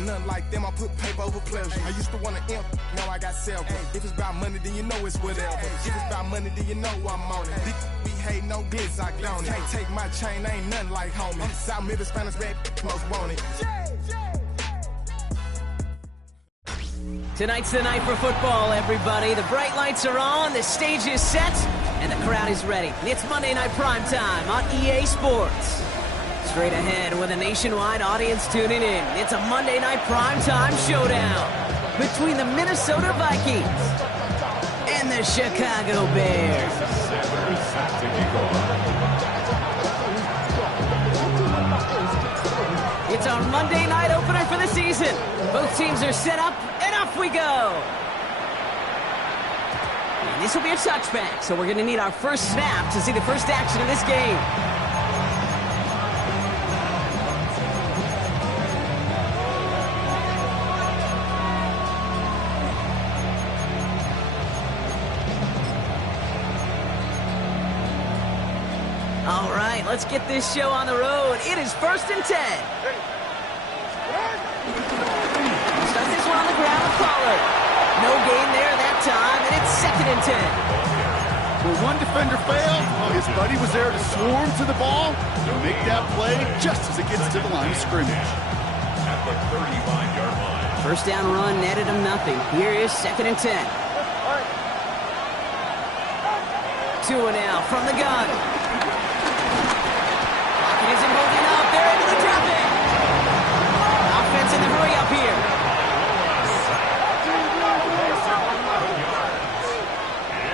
I'm nothing like them, I put paper over pleasure. I used to want to imp, now I got self. If it's about money, then you know it's whatever. If it's about money, then you know I'm on it. This be hate, no glitz, I don't it. Can't take my chain, ain't nothing like homie. South Memphis, Spanish red, most want it. Tonight's the night for football, everybody. The bright lights are on, the stage is set, and the crowd is ready. It's Monday Night Primetime on EA Sports. Straight ahead with a nationwide audience tuning in. It's a Monday Night Primetime showdown between the Minnesota Vikings and the Chicago Bears. It's our Monday night opener for the season. Both teams are set up, and off we go. And this will be a touchback, so we're going to need our first snap to see the first action of this game. All right, let's get this show on the road. It is 1st and 10. Start this one on the ground with Pollard. No gain there that time, and it's 2nd and 10. When one defender failed, his buddy was there to swarm to the ball and make that play just as it gets to the line of scrimmage. At the 35-yard line. First down run netted him nothing. Here is 2nd and 10. Tua now from the gun. Pocket isn't holding up. They're able to drop it. Offense in the hurry up here.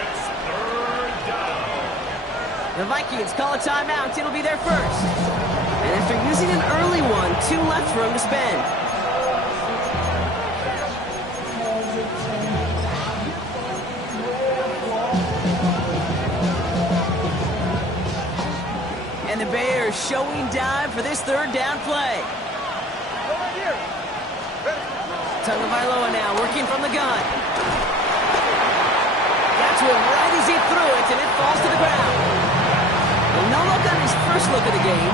It's 3rd down. The Vikings call a timeout. It'll be their first. And after using an early one, 2 left for him to spend. And the Bears showing dive for this 3rd down play. Tagovailoa now working from the gun. Got to him right as he threw it, and it falls to the ground. Well, no look on his first look of the game,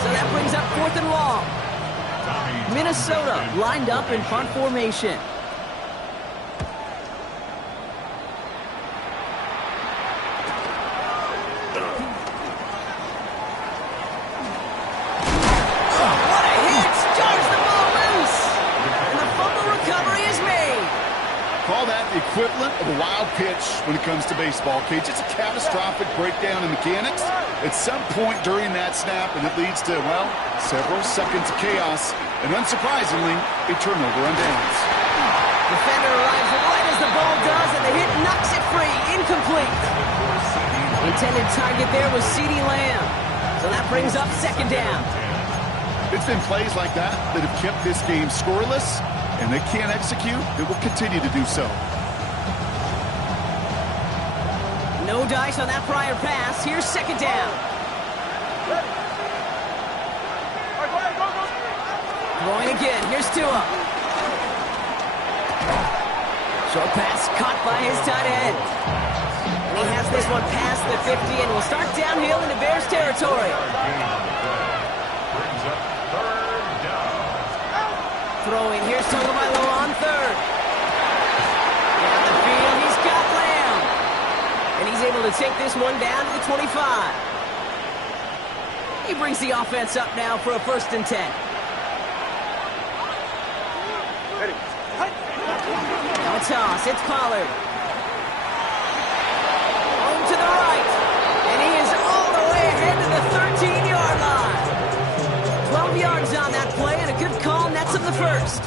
so that brings up 4th and long. Minnesota lined up in punt formation. Call that the equivalent of a wild pitch when it comes to baseball, Cage. It's a catastrophic breakdown in mechanics at some point during that snap, and it leads to, well, several seconds of chaos, and unsurprisingly, a turnover on downs. Defender arrives right as the ball does, and the hit knocks it free. Incomplete. Intended target there was CeeDee Lamb. So that brings up 2nd down. It's been plays like that that have kept this game scoreless, and they can't execute, it will continue to do so. No dice on that prior pass. Here's 2nd down. Going again. Here's Tua. Short pass caught by his tight end. And he has this one past the 50 and will start downhill into Bears territory. Throwing. Here's Tagovailoa on 3rd. Down the field, he's got Lamb. And he's able to take this one down to the 25. He brings the offense up now for a 1st and 10. Now a toss. It's Pollard. Home to the right. And he is all the way ahead to the 13-yard line. 12 yards on that play, and a good call nets him the first.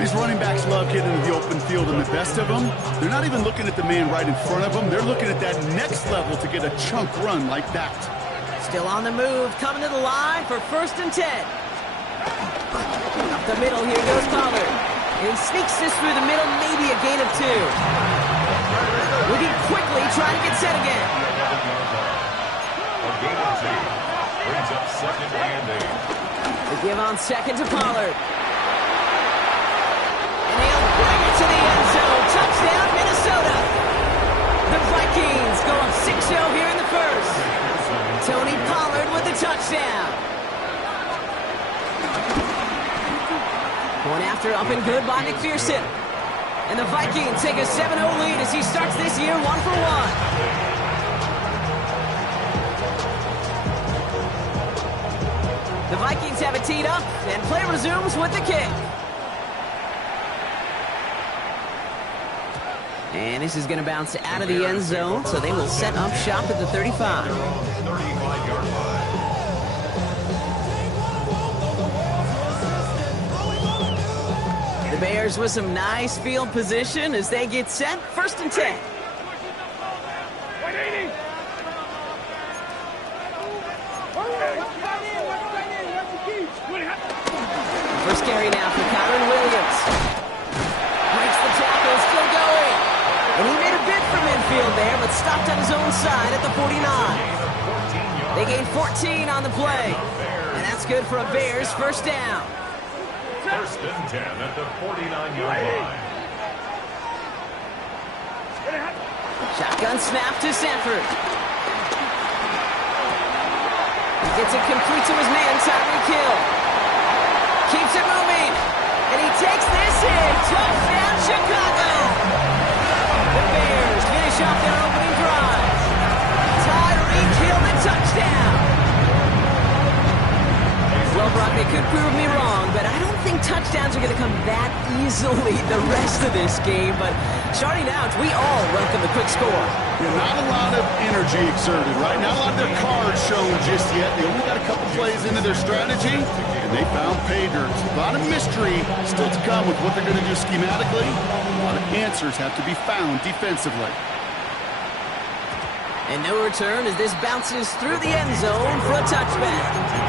These running backs love getting into the open field, and the best of them, they're not even looking at the man right in front of them. They're looking at that next level to get a chunk run like that. Still on the move, coming to the line for 1st and 10. Up the middle, here goes Pollard. And he sneaks this through the middle, maybe a gain of 2. Looking quickly, trying to get set again. A gain of 2 brings up 2nd and 8. The give on 2nd to Pollard. And he'll bring it to the end zone. Touchdown, Minnesota. The Vikings go up 6-0 here in the first. Tony Pollard with the touchdown. Going after up and good by McPherson. And the Vikings take a 7-0 lead as he starts this year 1 for 1. The Vikings have it teed up, and play resumes with the kick. And this is going to bounce out of the end zone, so they will set up shop at the 35. The Bears with some nice field position as they get set. 1st and 10. First carry now for Kyron Williams. Breaks the tackle, still going. And he made a bid for midfield there, but stopped on his own side at the 49. They gained 14 on the play. And that's good for a Bears 1st down. 1st and 10 at the 49-yard line. Shotgun snap to Sanford. He gets it complete to his man, Tyreek Hill. Keeps it moving. And he takes this in. Touchdown, Chicago. The Bears finish off their opening drive. Tyreek Hill, the touchdown. Well, Brock, they could prove me wrong, but I don't think touchdowns are going to come that easily the rest of this game. But starting out, we all welcome the quick score. Yeah, not a lot of energy exerted, right? Not a lot of their cards shown just yet. They only got a couple plays into their strategy, and they found pay dirt. A lot of mystery still to come with what they're going to do schematically. A lot of answers have to be found defensively. And no return as this bounces through the end zone for a touchback.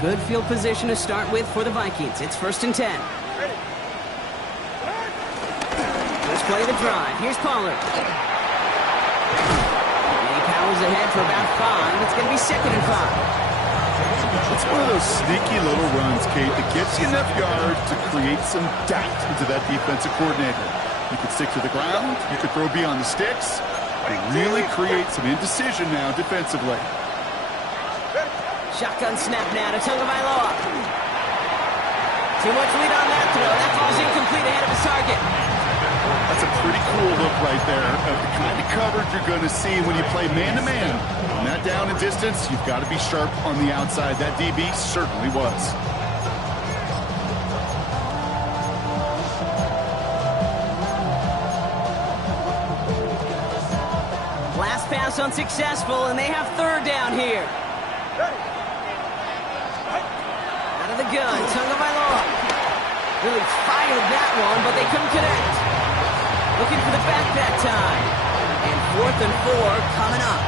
Good field position to start with for the Vikings. It's 1st and 10. First play of the drive. Here's Pollard. And he powers ahead for about 5. It's going to be 2nd and 5. It's one of those sneaky little runs, Kate, that gets you enough yards to create some doubt into that defensive coordinator. You could stick to the ground. You could throw beyond the sticks. And really create some indecision now defensively. Shotgun snap now to Tagovailoa. Too much lead on that throw. That falls incomplete ahead of his target. That's a pretty cool look right there of the kind of coverage you're going to see when you play man-to-man. On that down and distance, you've got to be sharp on the outside. That DB certainly was. Last pass unsuccessful, and they have 3rd down here. The gun, Tagovailoa really fired that one, but they couldn't connect. Looking for the back that time. And 4th and 4 coming up.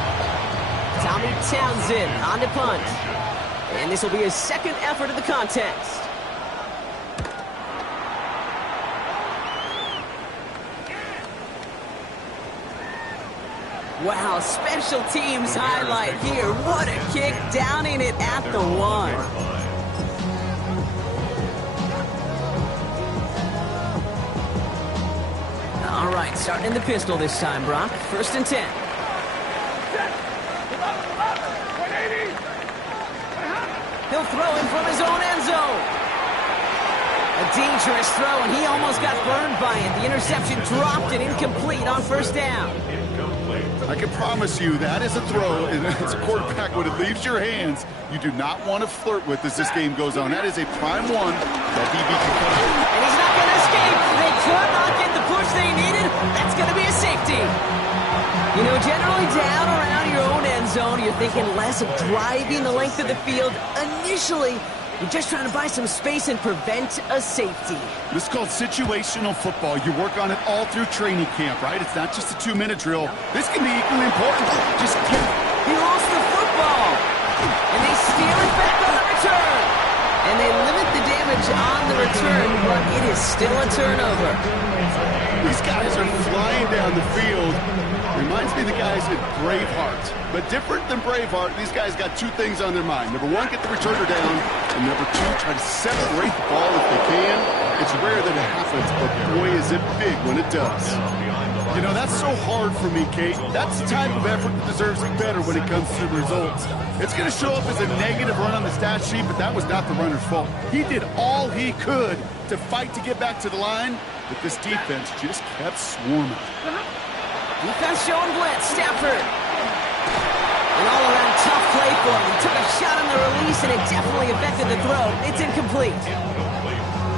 Tommy Townsend on to punt. And this will be his 2nd effort of the contest. Wow, special teams highlight here. What a kick, downing it at the 1. All right, starting in the pistol this time, Brock. 1st and 10. He'll throw him from his own end zone. A dangerous throw, and he almost got burned by it. The interception dropped and incomplete on 1st down. I can promise you that is a throw, and as a quarterback, when it leaves your hands, you do not want to flirt with as this game goes on. That is a prime one that DB can cut out. And he's not going to escape. They could not get the push they needed. That's going to be a safety. You know, generally down around your own end zone, you're thinking less of driving the length of the field. Initially, you're just trying to buy some space and prevent a safety. This is called situational football. You work on it all through training camp, right? It's not just a 2-minute drill. This can be equally important. Just get it. He lost the football. And they steal it back on the return. And they limit the damage on the return, but it is still a turnover. These guys are flying down the field. Reminds me of the guys at Braveheart. But different than Braveheart, these guys got 2 things on their mind. Number 1, get the returner down. And number 2, try to separate the ball if they can. It's rare that it happens, but boy, is it big when it does. You know, that's so hard for me, Kate. That's the type of effort that deserves better when it comes to the results. It's going to show up as a negative run on the stat sheet, but that was not the runner's fault. He did all he could to fight to get back to the line, but this defense just kept swarming. Defense showing blitz. Stafford. An all-around tough play for him. He took a shot on the release, and it definitely affected the throw. It's incomplete.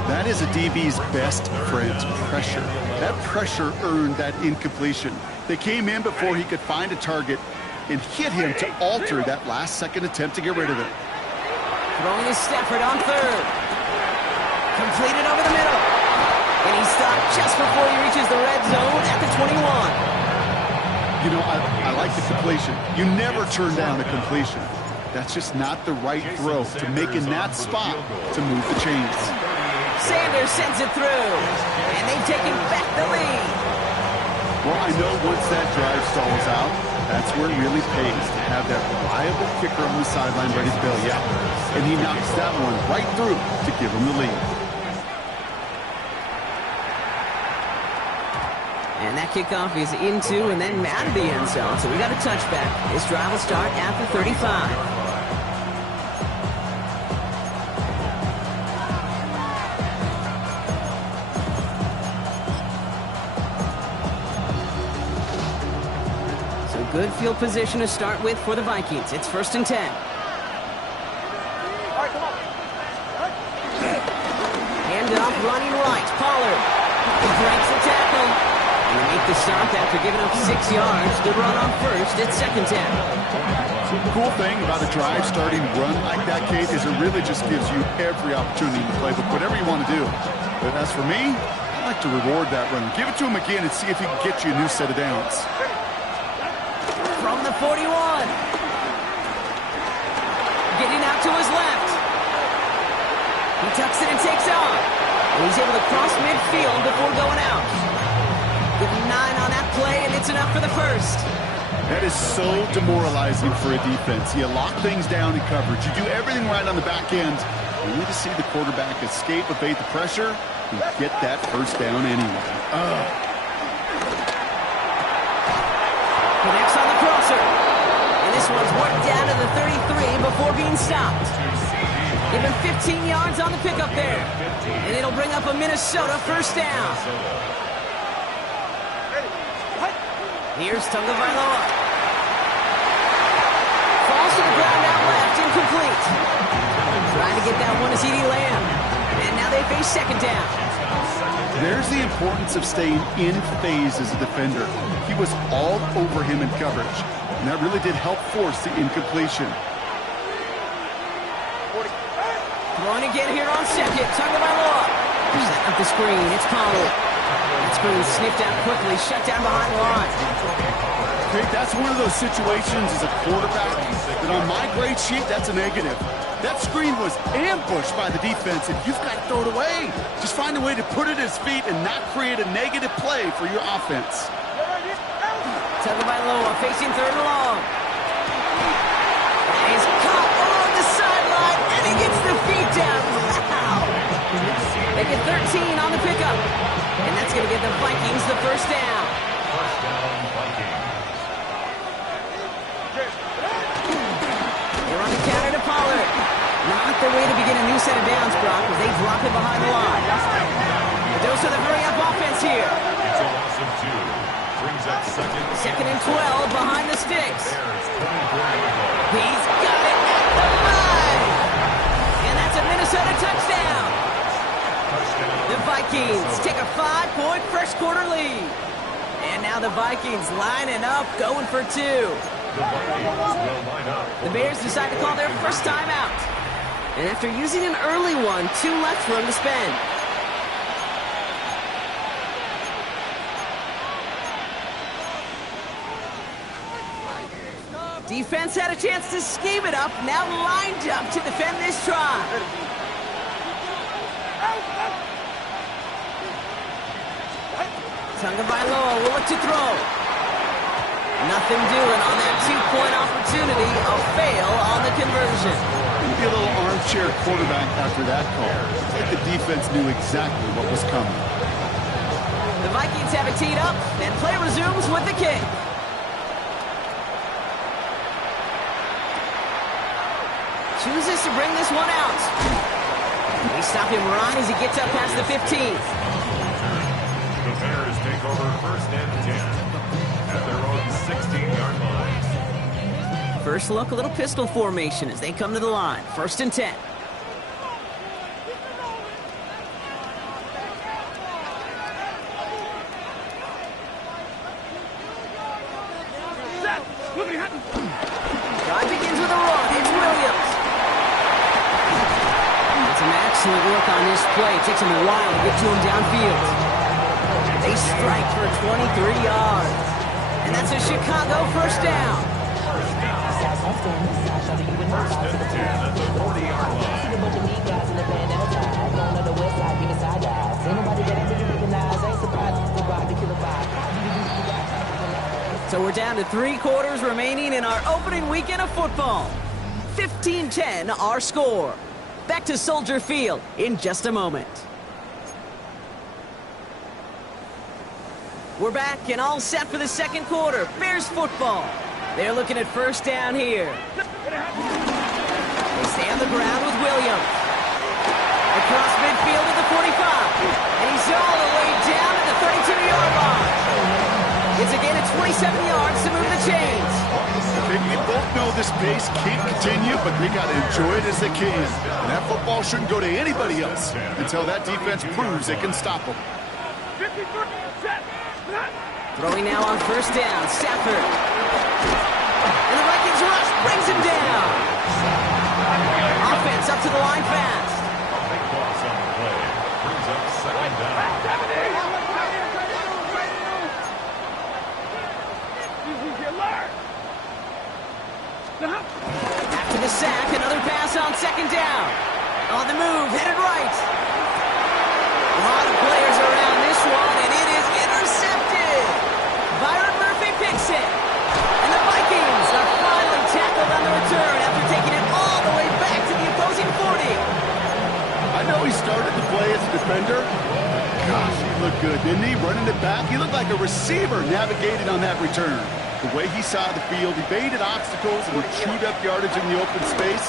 That is a DB's best friend, pressure. That pressure earned that incompletion. They came in before he could find a target and hit him to alter that last-second attempt to get rid of it. Throwing is Stafford on third. Completed over the middle. And he stopped just before he reaches the red zone at the 21. You know, I like the completion. You never turn down a completion. That's just not the right throw to make in that spot to move the chains. Sanders sends it through, and they've taken back the lead. Well, I know once that drive stalls out, that's where it really pays to have that reliable kicker on the sideline ready to bail you out. And he knocks that one right through to give him the lead. And that kickoff is into and then out of the end zone, so we got a touchback. This drive will start at the 35. Good field position to start with for the Vikings. It's 1st and 10. Hand off, running right. Pollard. He breaks the tackle. And they make the stop after giving up 6 yards to run on first at 2nd and 10. The cool thing about a drive starting run like that, Kate, is it really just gives you every opportunity in the playbook, whatever you want to do. But as for me, I like to reward that run. Give it to him again and see if he can get you a new set of downs. From the 41. Getting out to his left. He tucks it and takes off. And he's able to cross midfield before going out. Give him 9 on that play, and it's enough for the first. That is so demoralizing for a defense. You lock things down in coverage. You do everything right on the back end. You need to see the quarterback escape, evade the pressure, and get that first down anyway. Connects on the crosser. And this one's worked down to the 33 before being stopped. Give him 15 yards on the pickup there. And it'll bring up a Minnesota first down. Here's Tagovailoa. Falls to the ground out left, incomplete. Trying to get that one to CeeDee Lamb. And now they face 2nd down. There's the importance of staying in phase as a defender. He was all over him in coverage, and that really did help force the incompletion. Throwing again here on 2nd. Tagovailoa. Setting up the screen. It's Pollard. That screen sniffed out quickly, shut down behind the line. Okay, that's one of those situations as a quarterback that on my grade sheet, that's a negative. That screen was ambushed by the defense, and you've got to throw it away. Just find a way to put it at his feet and not create a negative play for your offense. Tagovailoa facing 3rd and long. And he's caught along the sideline, and he gets the feet down. Wow! They get 13 on the pickup, and that's going to get the Vikings the first down. They're on the counter to Pollard. Not the way to begin a new set of downs, Brock, as they drop it behind the line. The dose of the hurry-up offense here. It's a loss of 2. Brings up 2nd and 12 behind the sticks. He's got it at the 5. And that's a Minnesota touchdown. The Vikings take a 5-point first quarter lead. And now the Vikings lining up, going for 2. The Bears decide to call their first timeout. And after using an early one, 2 left for him to spend. Defense had a chance to scheme it up, now lined up to defend this try. Tagovailoa will look to throw. Nothing doing on that 2-point opportunity. A fail on the conversion. Maybe a little armchair quarterback after that call. It's like the defense knew exactly what was coming. The Vikings have it teed up, and play resumes with the kick. Chooses to bring this one out. They stop him right as he gets up past the 15th. The Bears take over first and 10 at their own 16-yard line. First look, a little pistol formation as they come to the line. First and 10. Drive begins with a run. It's Williams. Some excellent work on this play. It takes him a while to get to him downfield. They strike for 23 yards. And that's a Chicago first down. First and 10 at the 40-yard line. So we're down to 3 quarters remaining in our opening weekend of football. 15-10 our score. Back to Soldier Field in just a moment. We're back and all set for the second quarter. Bears football. They're looking at first down here. They stay on the ground with Williams. Across midfield to the 45. And he's all the way down to the 32-yard line. It's again at 27 yards to move the chains. They both know this pace can't continue, but they got to enjoy it as they can. And that football shouldn't go to anybody else until that defense proves they can stop them. Throwing now on first down, Stafford. And the Vikings rush brings him down. Offense up to the line fast. A big loss on the play. Brings up second down. After the sack, another pass on second down. On the move, headed right. A lot of players around this one, and it is intercepted. Byron Murphy picks it. And the Vikings are finally tackled on the return after taking it all the way back to the opposing 40. I know he started the play as a defender. Gosh, he looked good, didn't he? Running it back, he looked like a receiver navigated on that return. The way he saw the field, evaded obstacles, and chewed up yardage in the open space.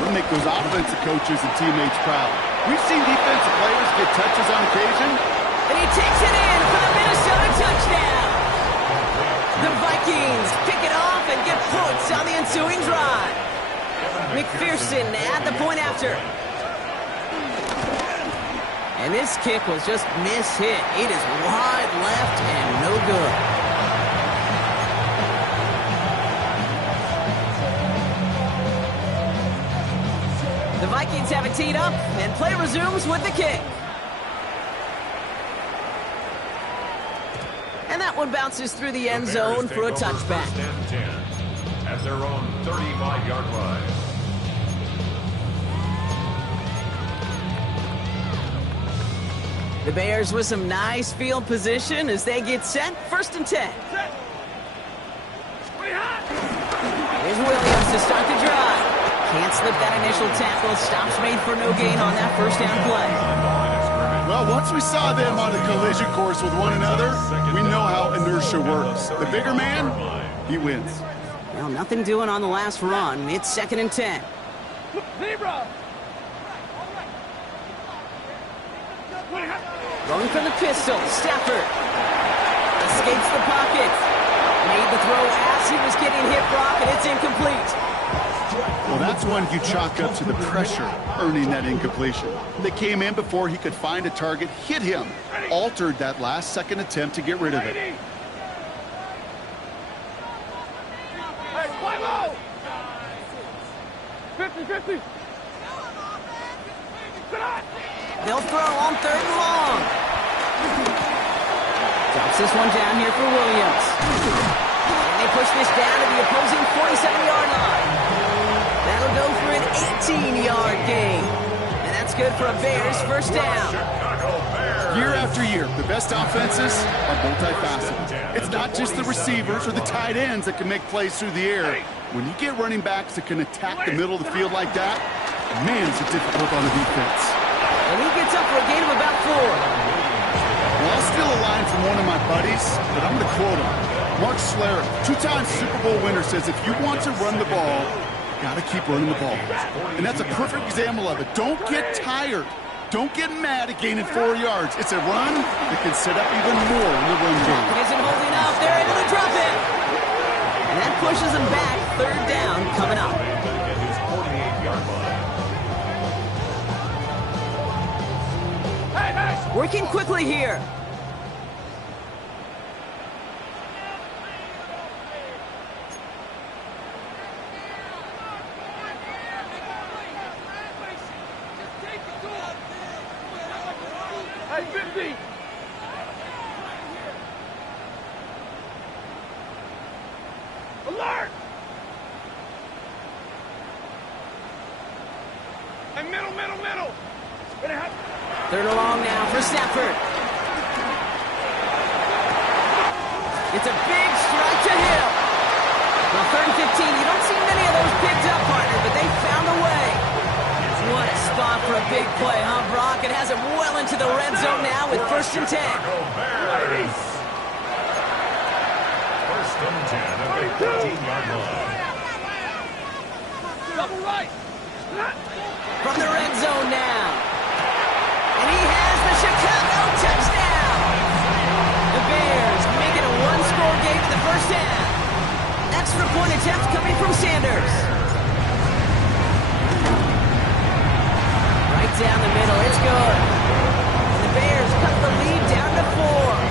It'll make those offensive coaches and teammates proud. We've seen defensive players get touches on occasion. And he takes it in for the Minnesota touchdown. The Vikings pick it off and get points on the ensuing drive. McPherson at the point after. And this kick was just miss-hit. It is wide left and no good. The Vikings have it teed up, and play resumes with the kick. And that one bounces through the end zone for a touchback. First and 10 at their own 35-yard line. The Bears with some nice field position as they get set. First and 10. Here's Williams to start the drive. Can't slip that initial tackle. Stops made for no gain on that first down play. Well, once we saw them on a collision course with one another, we know how inertia works. The bigger man, he wins. Well, nothing doing on the last run. It's second and 10. Going for the pistol. Stafford escapes the pocket. Made the throw as he was getting hit, Brock, and it's incomplete. Well, that's one you chalk up to the pressure earning that incompletion. They came in before he could find a target, hit him, altered that last second attempt to get rid of it. They'll throw on third and long. Drops this one down here for Williams. And they push this down to the opposing 47-yard line. That'll go for an 18-yard gain. And that's good for a Bears first down. Year after year, the best offenses are multifaceted. It's not just the receivers or the tight ends that can make plays through the air. When you get running backs that can attack the middle of the field like that, man, is it difficult on the defense. And he gets up for a gain of about 4. Well, I'll steal a line from one of my buddies, but I'm going to quote him. Mark Schlereth, two-time Super Bowl winner, says if you want to run the ball, you got to keep running the ball. And that's a perfect example of it. Don't get tired. Don't get mad at gaining 4 yards. It's a run that can set up even more in the run game. Isn't holding up. They're able to drop it. And that pushes them back. Third down coming up. At his 48-yard line. Working quickly here. Hey, 50! Alert! Hey, middle! Third and long now for Stafford. It's a big strike to Hill. Well, 3rd and 15. You don't see many of those picked up, partner, but they found a way. What a spot for a big play, huh, Brock? It has it well into the red zone now with 1st and 10. First and 10 at the 15-yard line. Double right! From the red zone now. And he has the Chicago touchdown. The Bears make it a one-score game in the first half. Extra point attempt coming from Sanders. Right down the middle, it's good. And the Bears cut the lead down to 4.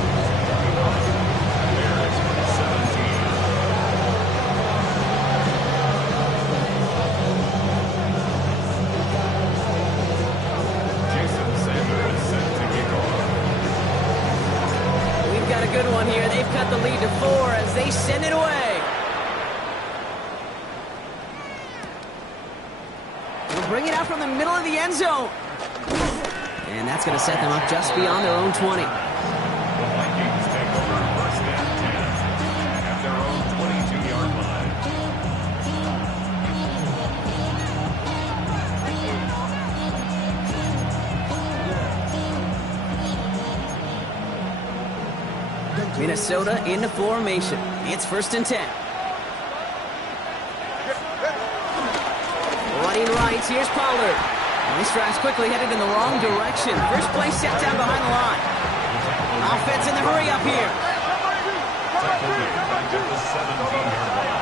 Got a good one here. They've cut the lead to 4 as they send it away. They'll bring it out from the middle of the end zone. And that's going to set them up just beyond their own 20. The Vikings take over first and 10 at their own 22-yard line. Minnesota into formation. It's 1st and 10. Running right, here's Pollard. He strides quickly, headed in the wrong direction. First play set down behind the line. Offense in the hurry up here. Back at the 17-yard line.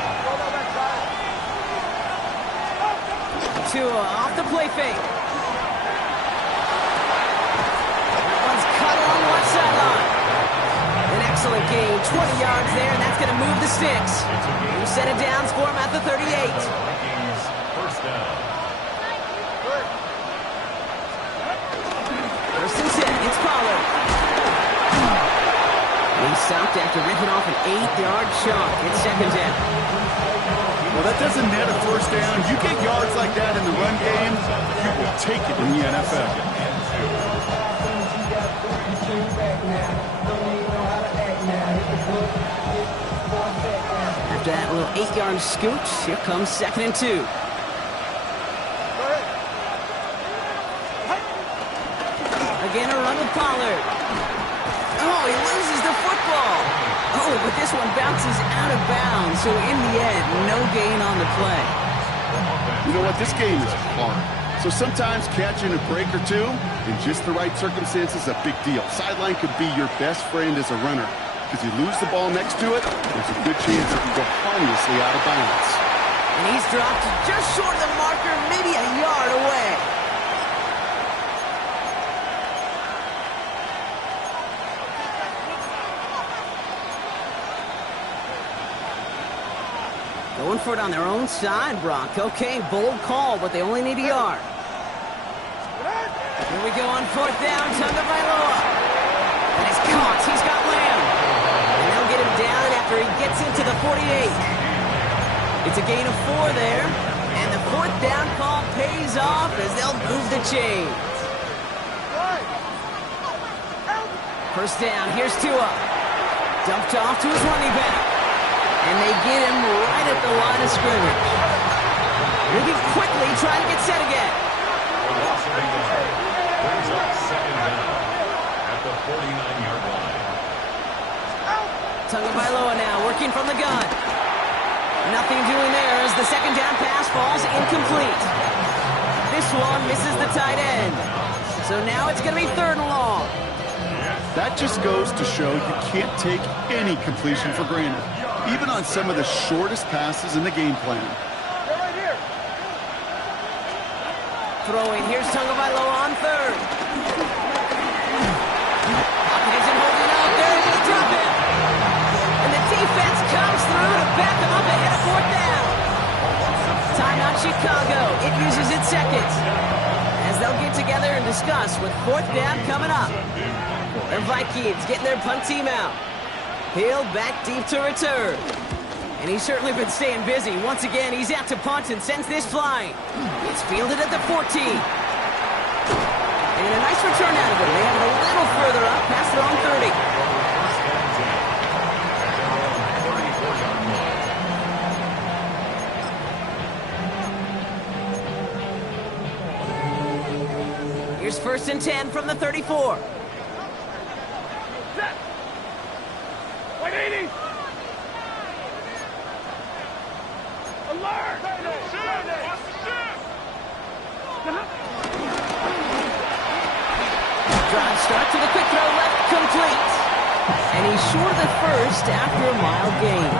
Tua off the play fake. One's cut along one sideline. An excellent gain, 20 yards there, and that's going to move the sticks. You set it down, score him at the 38. Vikings first down. 1st and 10, it's Pollard. He stopped after ripping off an 8-yard chunk. It's 2nd down. Well, that doesn't net a first down. You get yards like that in the run game, you will take it in the NFL. After that little 8-yard scooch, here comes 2nd and 2. Again, a run with Pollard. Oh, he loses the football. Oh, but this one bounces out of bounds. So in the end, no gain on the play. You know what? This game is hard. So sometimes catching a break or two in just the right circumstances is a big deal. Sideline could be your best friend as a runner. Because you lose the ball next to it, there's a good chance it can go harmlessly out of bounds. And he's dropped just short of the marker, maybe a yard away. Going for it on their own side, Brock. Okay, bold call, but they only need a yard. Here we go on 4th down, Tonga Bailoa. And it's caught. He's got Lamb. And they'll get him down after he gets into the 48. It's a gain of 4 there. And the 4th down call pays off as they'll move the chains. 1st down, here's Tua. Dumped off to his running back. And they get him right at the line of scrimmage. Moving quickly, trying to get set again. The loss of a yard brings up 2nd down at the 49-yard line. Tagovailoa now working from the gun. Nothing doing there as the second down pass falls incomplete. This one misses the tight end. So now it's going to be 3rd and long. That just goes to show you can't take any completion for granted, even on some of the shortest passes in the game plan. Throwing, here's Tagovailoa on 3rd. Hopkins holding up, they're able to drop it. And the defense comes through to back them up ahead of 4th down. Timeout Chicago, it uses its seconds. As they'll get together and discuss with 4th down coming up. The Vikings getting their punt team out. Hill back deep to return. And he's certainly been staying busy. Once again, he's out to punt and sends this flying. It's fielded at the 14. And a nice return out of it. They have it a little further up, past their own 30. Here's 1st and 10 from the 34. Set. 180. Alert. Drive start to the quick throw left, complete. And he's short of the first after a mile gain.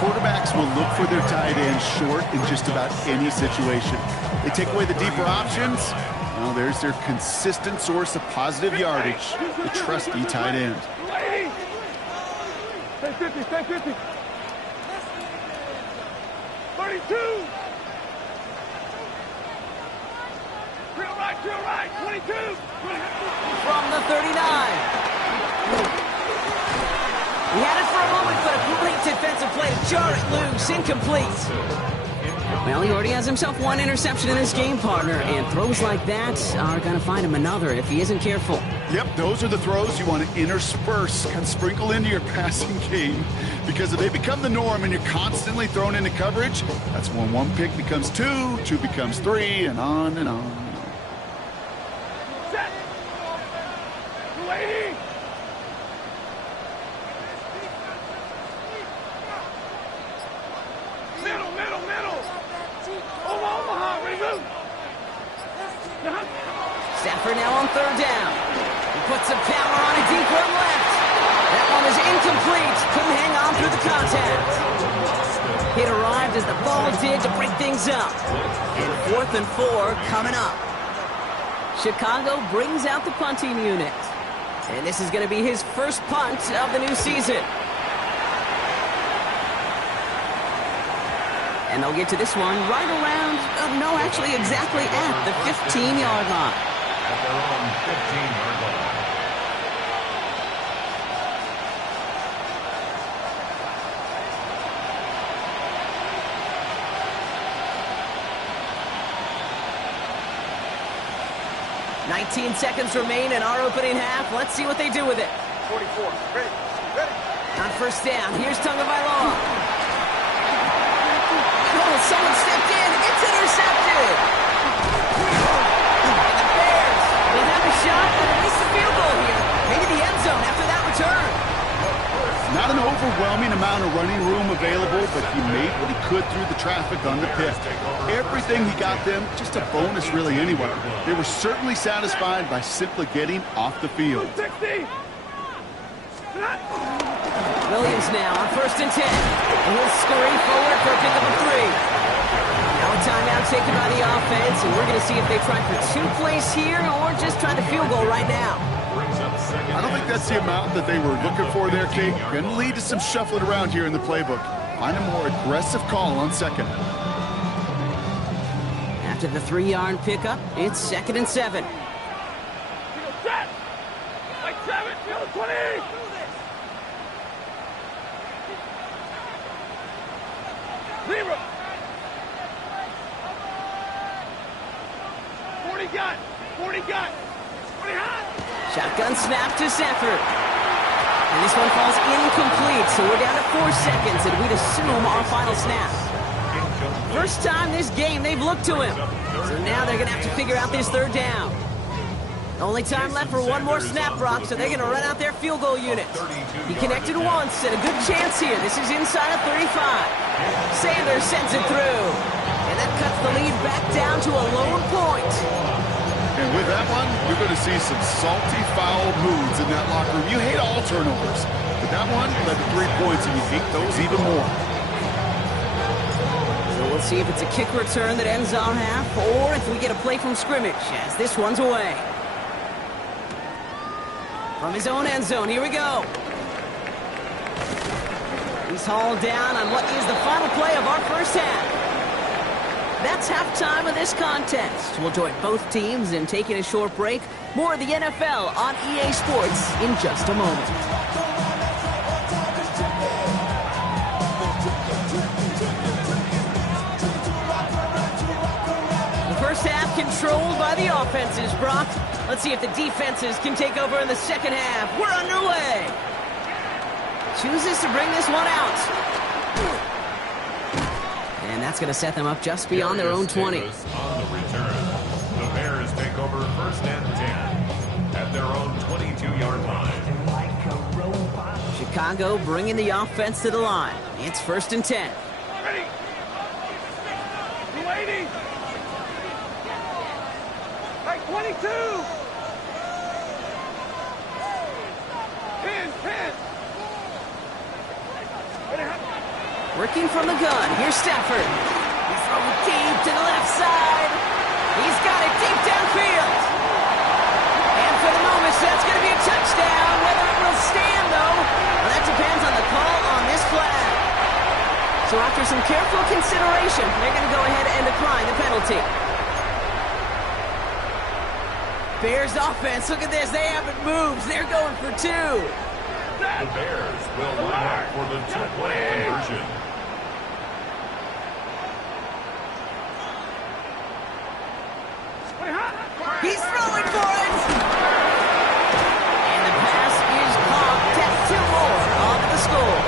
Quarterbacks will look for their tight end short in just about any situation. They take away the deeper options. Well, there's their consistent source of positive yardage, the trusty tight end. 10-50, 10-50. 32. Real right, 22. From the 39. He had it for a moment, but a great defensive play to jar it loose, incomplete. Well, he already has himself one interception in this game, partner, and throws like that are going to find him another if he isn't careful. Yep, those are the throws you want to intersperse and sprinkle into your passing game, because if they become the norm and you're constantly thrown into coverage, that's when 1 pick becomes 2, 2 becomes 3, and on and on. Set. 280. Middle. Omaha, reboot. Stafford now on 3rd down. He puts some power on a deep one left. That one is incomplete. Couldn't hang on through the contact. It arrived as the ball did to break things up. And 4th and 4 coming up. Chicago brings out the punting unit. And this is going to be his first punt of the new season. And they'll get to this one right around, actually exactly at the 15-yard line. At their own 15-yard line. $19 seconds remain in our opening half. Let's see what they do with it. 44. Ready. On 1st down, here's Tagovailoa. Oh, someone stepped in. It's intercepted. The Bears will have a shot at least a field goal here. Maybe the end zone after that return. Not an overwhelming amount of running room available, but he made what he could through the traffic on the pick. Everything he got them, just a bonus really anyway. They were certainly satisfied by simply getting off the field. 60. Williams now on 1st and 10. And he'll scurry forward for a pickup of 3. Now a timeout taken by the offense, and we're going to see if they try for 2 plays here or just try the field goal right now. I don't think that's the amount that they were looking for there, Kate. Going to lead to some shuffling around here in the playbook. Find a more aggressive call on 2nd. After the 3-yard pickup, it's 2nd and 7. Set. Like 7. Field 20. Zero. 40 got. 40 hot. Shotgun snap to Stafford. And this one falls incomplete, so we're down to 4 seconds, and we'd assume our final snap. First time this game they've looked to him. So now they're going to have to figure out this 3rd down. Only time left for one more snap, Brock, so they're going to run out their field goal unit. He connected once, and a good chance here. This is inside of 35. Sanders sends it through. And that cuts the lead back down to a lone point. And with that one, you're going to see some salty, foul moods in that locker room. You hate all turnovers. But that one led to 3 points, and you hate those even more. So we'll see if it's a kick return that ends our half, or if we get a play from scrimmage, as this one's away. From his own end zone, here we go. He's hauled down on what is the final play of our first half. That's halftime of this contest. We'll join both teams in taking a short break. More of the NFL on EA Sports in just a moment. The first half controlled by the offenses, Brock. Let's see if the defenses can take over in the second half. We're underway. Chooses to bring this one out. And that's going to set them up just beyond their own 20. On the return, the Bears take over first and 10 at their own 22-yard line. Chicago bringing the offense to the line. It's first and 10. Ready. 280. Right, 22. 10. Working from the gun. Here's Stafford. He's throwing deep to the left side. He's got it deep downfield. And for the moment, that's going to be a touchdown. Whether it will stand, though, well, that depends on the call on this flag. So after some careful consideration, they're going to go ahead and decline the penalty. Bears offense, look at this. They haven't moved. They're going for 2. The Bears will line up for the two-point conversion. He's throwing for it! And the pass is caught. That's 2 more onto the score.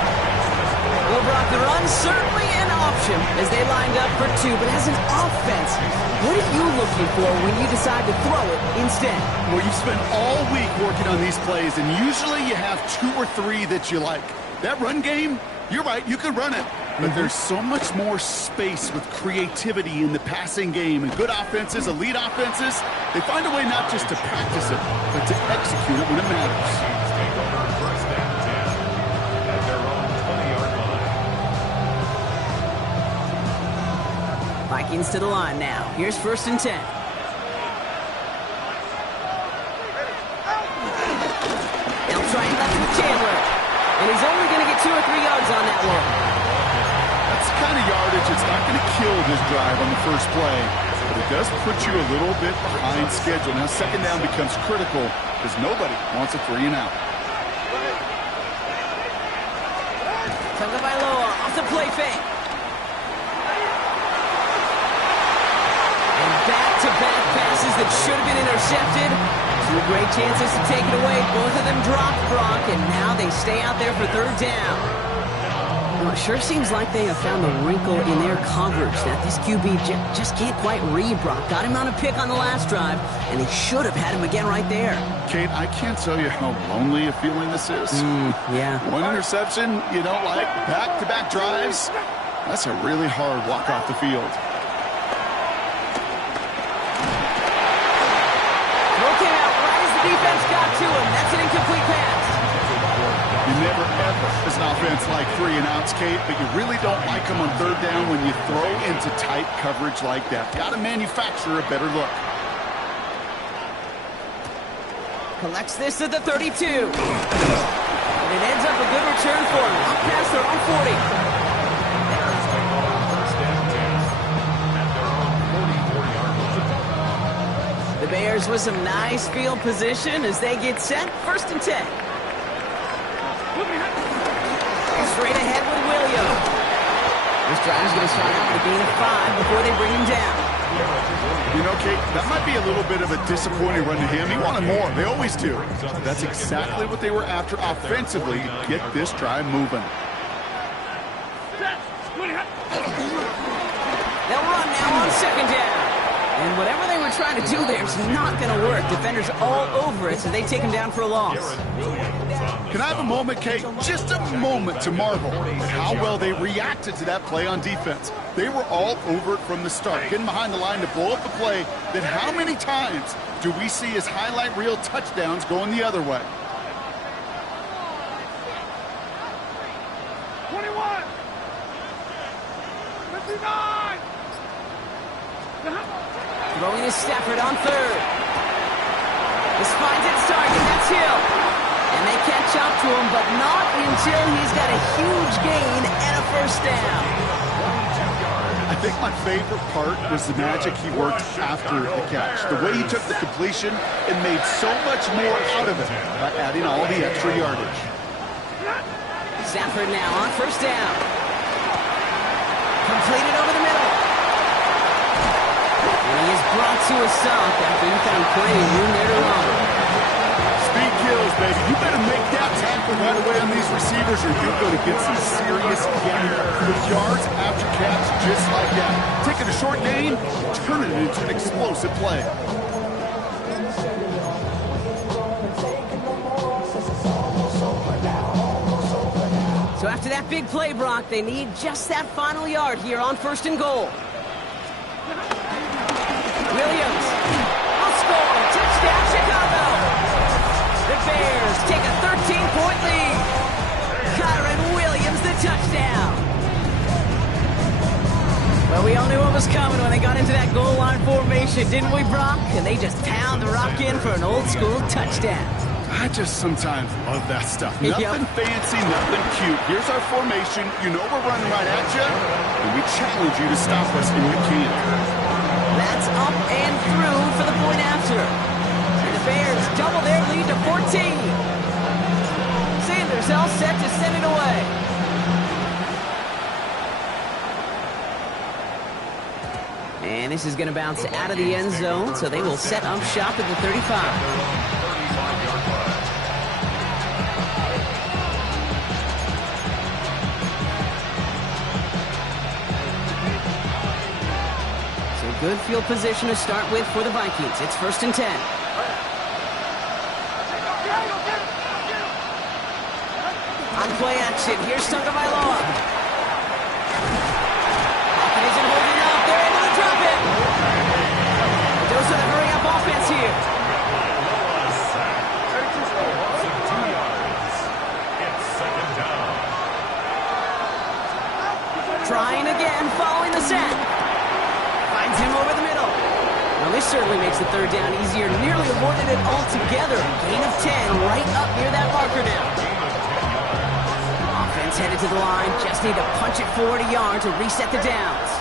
Well, Brock, the run's certainly an option as they lined up for 2, but as an offense, what are you looking for when you decide to throw it instead? Well, you've spent all week working on these plays, and usually you have 2 or 3 that you like. That run game, you're right, you can run it. But there's so much more space with creativity in the passing game. And good offenses, elite offenses, they find a way not just to practice it, but to execute it when it matters. Take over first and 10 at their own 20-yard line. Vikings to the line now. Here's first and 10. They'll try and left with Chandler. And he's only going to get 2 or 3 yards on that one. That's the kind of yardage it's not going to kill this drive on the first play, but it does put you a little bit behind schedule. Now second down becomes critical because nobody wants a 3 and out. Tagovailoa off the play fake. And back-to-back passes that should have been intercepted. 2 great chances to take it away. Both of them dropped, Brock, and now they stay out there for third down. Well, it sure seems like they have found the wrinkle in their coverage that this QB just can't quite read, Brock. Got him on a pick on the last drive, and they should have had him again right there. Kate, I can't tell you how lonely a feeling this is. Yeah. 1 interception, you don't like back-to-back drives. That's a really hard walk off the field. Okay, out right as the defense got to him. That's an incomplete pass. You never, ever, as an offense, like 3 and outs, Kate, but you really don't like them on third down when you throw into tight coverage like that. Got to manufacture a better look. Collects this at the 32. And it ends up a good return for him. Up past their own 40. Bears take over first and 10 at their own 44-yard line. The Bears with some nice field position as they get set. First and 10. Straight ahead with Williams. This drive is going to start out with a gain of 5 before they bring him down. You know, Kate, that might be a little bit of a disappointing run to him. He wanted more. They always do. That's exactly what they were after offensively to get this drive moving. They'll run now on second down. And whatever they were trying to do there is not going to work. Defenders all over it, so they take him down for a loss. Can I have a moment, Kate? Just a moment to marvel at how well they reacted to that play on defense. They were all over it from the start, getting behind the line to blow up the play. Then how many times do we see his highlight reel touchdowns going the other way? 21! 59! Throwing to Stafford on third. This finds its target. That's Hill. And they catch up to him, but not until he's got a huge gain and a first down. I think my favorite part was the magic he worked after the catch. The way he took the completion and made so much more out of it by adding all the extra yardage. Stafford now on first down. Completed over the middle. And he is brought to a stop after he found plenty of room there to run. Speed kills, baby. You better make that tackle right away on these receivers or you're going to get some serious gain with yards after catch just like that. Taking a short gain, turning it into an explosive play. So after that big play, Brock, they need just that final yard here on first and goal. Williams will score. Touchdown, Chicago. The Bears take a 13-point lead. Kyron Williams, the touchdown. Well, we all knew what was coming when they got into that goal line formation, didn't we, Brock? And they just pound the rock in for an old-school touchdown. I just sometimes love that stuff. Yep. Nothing fancy, nothing cute. Here's our formation. You know we're running right at you, and we challenge you to stop us, and you can't. That's up and through for the point after. And the Bears double their lead to 14. Sanders all set to send it away. And this is going to bounce out of the end zone, so they will set up shop at the 35. Good field position to start with for the Vikings. It's 1st and 10. On play action, here's Tagovailoa. Pocket isn't holding up. They're able to drop it. Those are the hurry-up offense here. Trying again, following the sack. Finds him over the middle. Now this certainly makes the third down easier. Nearly avoided it altogether. Gain of 10 right up near that marker now. Offense headed to the line. Just need to punch it forward a yard to reset the downs.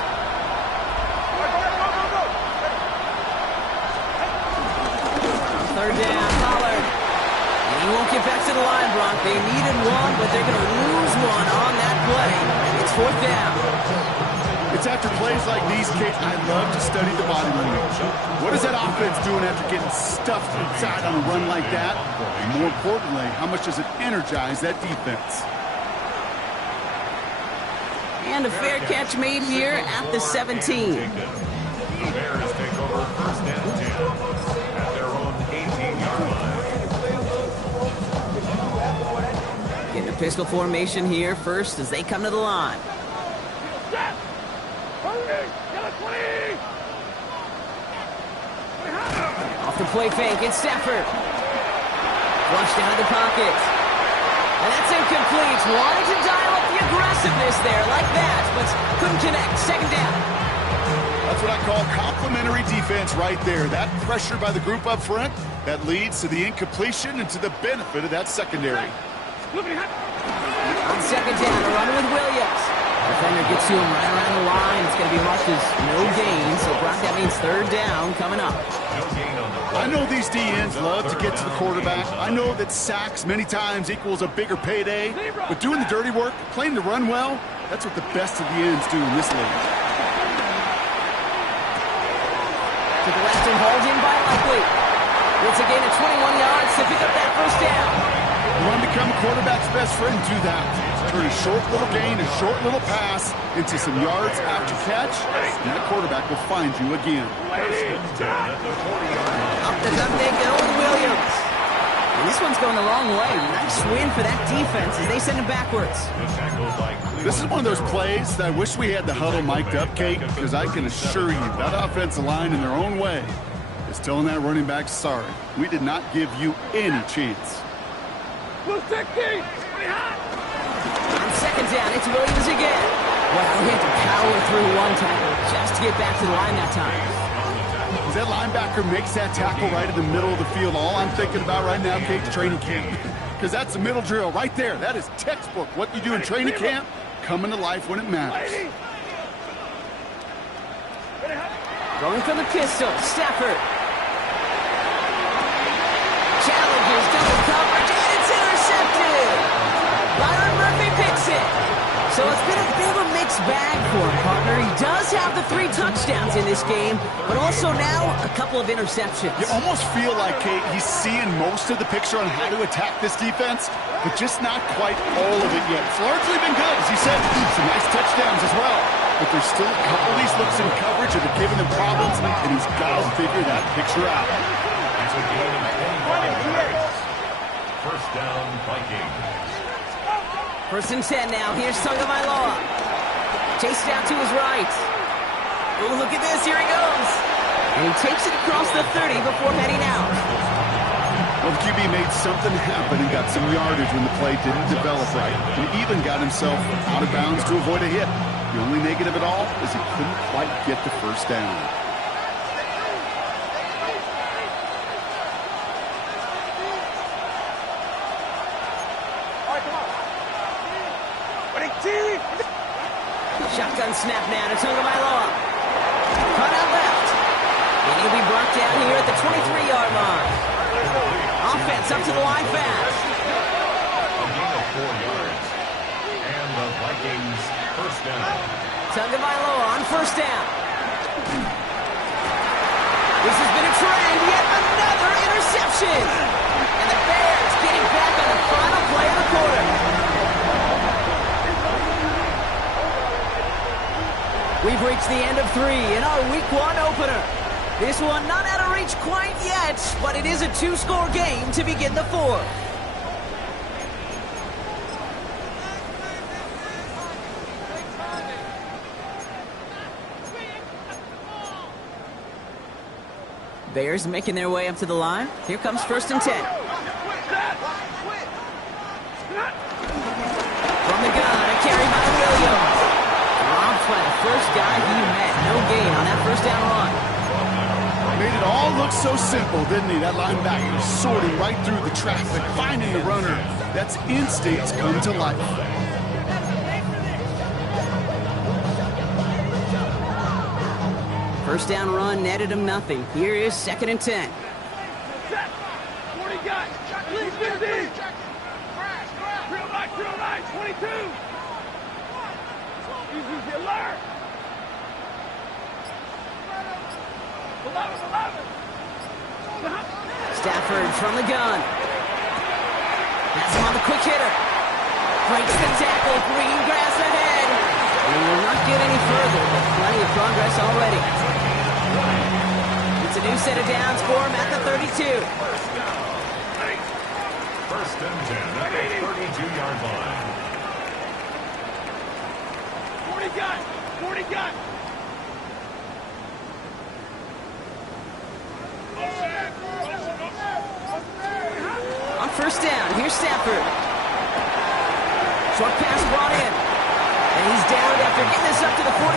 Third down, Pollard. And he won't get back to the line, Brock. They needed one, but they're going to lose one on that play. It's 4th down. It's after plays like these, Kate, I love to study the body language. What is that offense doing after getting stuffed inside on a run like that? And more importantly, how much does it energize that defense? And a fair catch made here at the 17. The Bears take over 1st and 10 at their own 18-yard line. Getting a pistol formation here first as they come to the line. Off the play fake, it's Stafford. Flushed out of the pocket. And that's incomplete. Wanted to dial up the aggressiveness there like that, but couldn't connect. 2nd down. That's what I call complimentary defense right there. That pressure by the group up front, that leads to the incompletion and to the benefit of that secondary. On 2nd down, a run with Williams. Defender gets to him right around the line. It's going to be marked as no gain, so Brock, that means 3rd down coming up. I know these DNs love to get to the quarterback. I know that sacks many times equals a bigger payday, but doing the dirty work, playing the run well, that's what the best of the ends do in this league. To the left and hauled in by Likely. It's a gain of 21 yards to pick up that 1st down. You want to become a quarterback's best friend? Do that. Turn a short little gain, a short little pass into some yards after catch, and that quarterback will find you again. Up the dump they go with Williams. And this one's going the wrong way. Nice win for that defense as they send him backwards. This is one of those plays that I wish we had the huddle mic'd up, Kate, because I can assure you that offensive line in their own way is telling that running back, sorry, we did not give you any chance. Blue 16! On second down, it's Williams again. Wow, he had to power through one tackle just to get back to the line that time. As that linebacker makes that tackle right in the middle of the field, all I'm thinking about right now, Kate, is training camp. Because that's the middle drill right there. That is textbook. What you do in training camp, coming to life when it matters. Going from the pistol, Stafford. Challenges, double coverage, and it's intercepted. Byron Murphy picks it. So it's been a bit of a mixed bag for him, partner. He does have the 3 touchdowns in this game, but also now a couple of interceptions. You almost feel like, Kate, he's seeing most of the picture on how to attack this defense, but just not quite all of it yet. It's largely been good, as you said, some nice touchdowns as well. But there's still a couple of these looks in coverage that are giving him problems, and he's got to figure that picture out. It's a gain of 10 yards. First down, Vikings. First and 10 now. Here's Tagovailoa. Chased out to his right. Oh, look at this. Here he goes. And he takes it across the 30 before heading out. Well, the QB made something happen and got some yardage when the play didn't develop right. And even got himself out of bounds to avoid a hit. The only negative at all is he couldn't quite get the first down. Shotgun snap now to Tagovailoa. Cut out left. And he'll be brought down here at the 23-yard line. Offense up to the line fast. A gain of 4 yards. And the Vikings first down. Tagovailoa on first down. This has been a trend. Yet another interception. And the Bears getting back on the final play of the quarter. We've reached the end of 3 in our Week 1 opener. This one not out of reach quite yet, but it is a 2-score game to begin the 4th. Bears making their way up to the line. Here comes first and 10. From the gun, a carry by Williams. By the first guy he met. No gain on that first down run. Made it all look so simple, didn't he? That linebacker sorting right through the traffic, finding the runner. That's instincts come to life. First down run netted him nothing. Here is second and 10. 40 guys. 50. 22. Easy alert. 11. Stafford from the gun. That's him on the quick hitter. Breaks the tackle. Green grass ahead. We will not get any further, but plenty of progress already. It's a new set of downs for him at the 32. First and 10 at the 32-yard line. 40 gun. On first down, here's Stafford. Short pass brought in. And he's down after getting this up to the 41.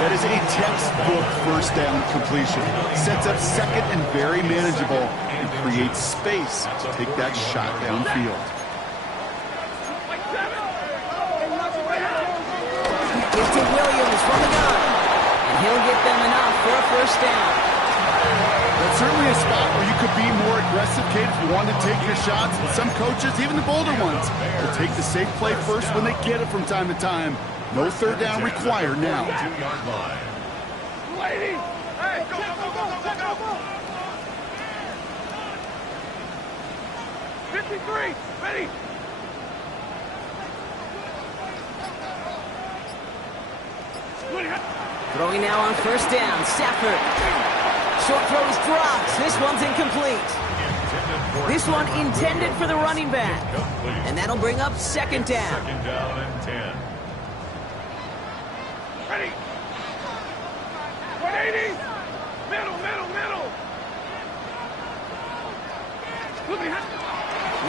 That is a textbook first down completion. Sets up second and very manageable and creates space to take that shot downfield. Gives to Williams from the gun. And he'll get them enough for a first down. That's certainly a spot where you could be more aggressive, Kate, if you wanted to take your shots. And some coaches, even the bolder ones, will take the safe play first when they get it from time to time. No third down required now. 2-yard line. Lady! Hey, go! 53. Ready. Throwing now on first down. Stafford. Short throw is dropped. This one's incomplete. This one intended for the running back. And that'll bring up second down. Second down and 10. Ready. 180. Middle.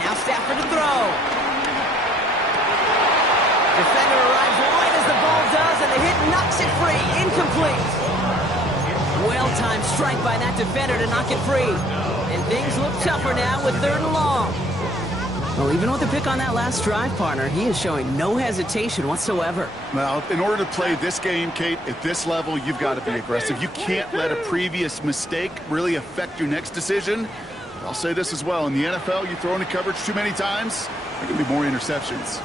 Now Stafford to throw. Defender arrives right as the ball does, and the hit knocks it free. Incomplete. Well-timed strike by that defender to knock it free. And things look tougher now with 3rd and long. Well, even with the pick on that last drive, partner, he is showing no hesitation whatsoever. Well, in order to play this game, Kate, at this level, you've got to be aggressive. You can't let a previous mistake really affect your next decision. I'll say this as well. In the NFL, you throw into coverage too many times, there can be more interceptions.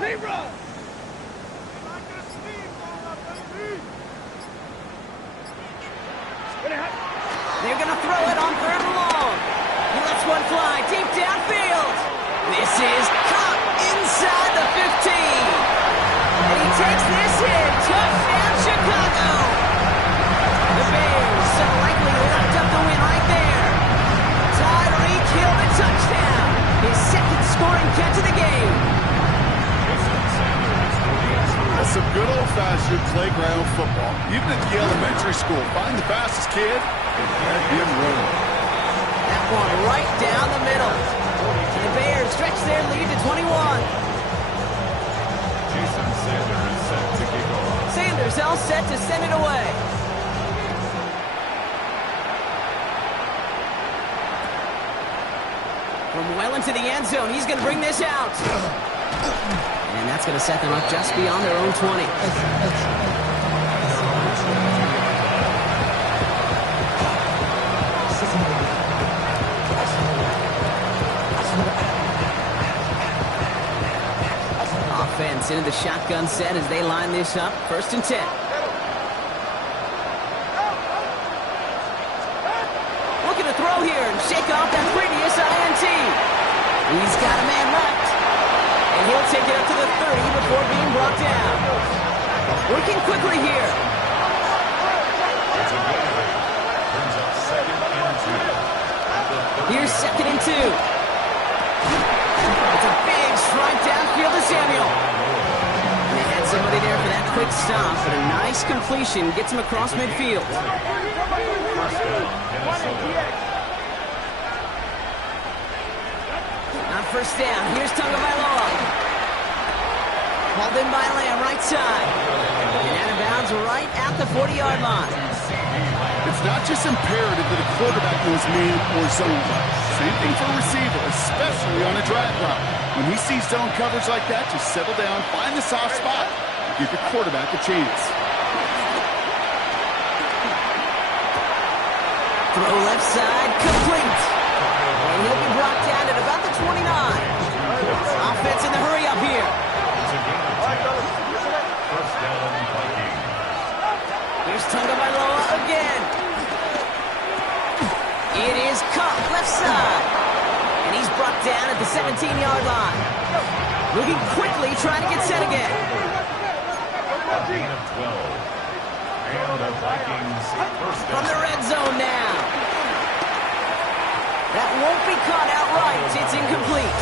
Zebra. They're going to throw it on 3rd and long. He lets one fly deep downfield. This is caught inside the 15. And he takes this in. Touchdown, Chicago. The Bears so likely locked up the win right there. Tyreek Hill the touchdown. His 2nd scoring catch of the game. That's some good old-fashioned playground football. Even at the elementary school, find the fastest kid and let him run. That one right down the middle. The Bears stretch their lead to 21. Jason Sanders is set to kick off. Sanders all set to send it away. From well into the end zone, he's going to bring this out. And that's going to set them up just beyond their own 20. Offense into the shotgun set as they line this up. 1st and 10. Looking to throw here and shake off that previous INT. He's got a man left. And he'll take it up to the 30 before being brought down. Working quickly here. Brings up 2nd and 2. Here's 2nd and 2. It's a big strike downfield to Samuel. And they had somebody there for that quick stop, but a nice completion gets him across midfield. On first down, here's Tagovailoa. Hauled in by Lamb, right side. And out of bounds right at the 40-yard line. It's not just imperative that a quarterback knows man or zone. Same thing for a receiver, especially on a drag route. When he sees zone coverage like that, just settle down, find the soft spot, and give your quarterback a chance. Throw left side, complete. And he'll be brought down at about the 29. Offense in the hurry up here. First down, Vikings. Here's Tagovailoa again. It is caught left side. And he's brought down at the 17-yard line. Moving quickly, trying to get set again. Gain of 12. And the Vikings first down. From the red zone now. That won't be caught outright. It's incomplete.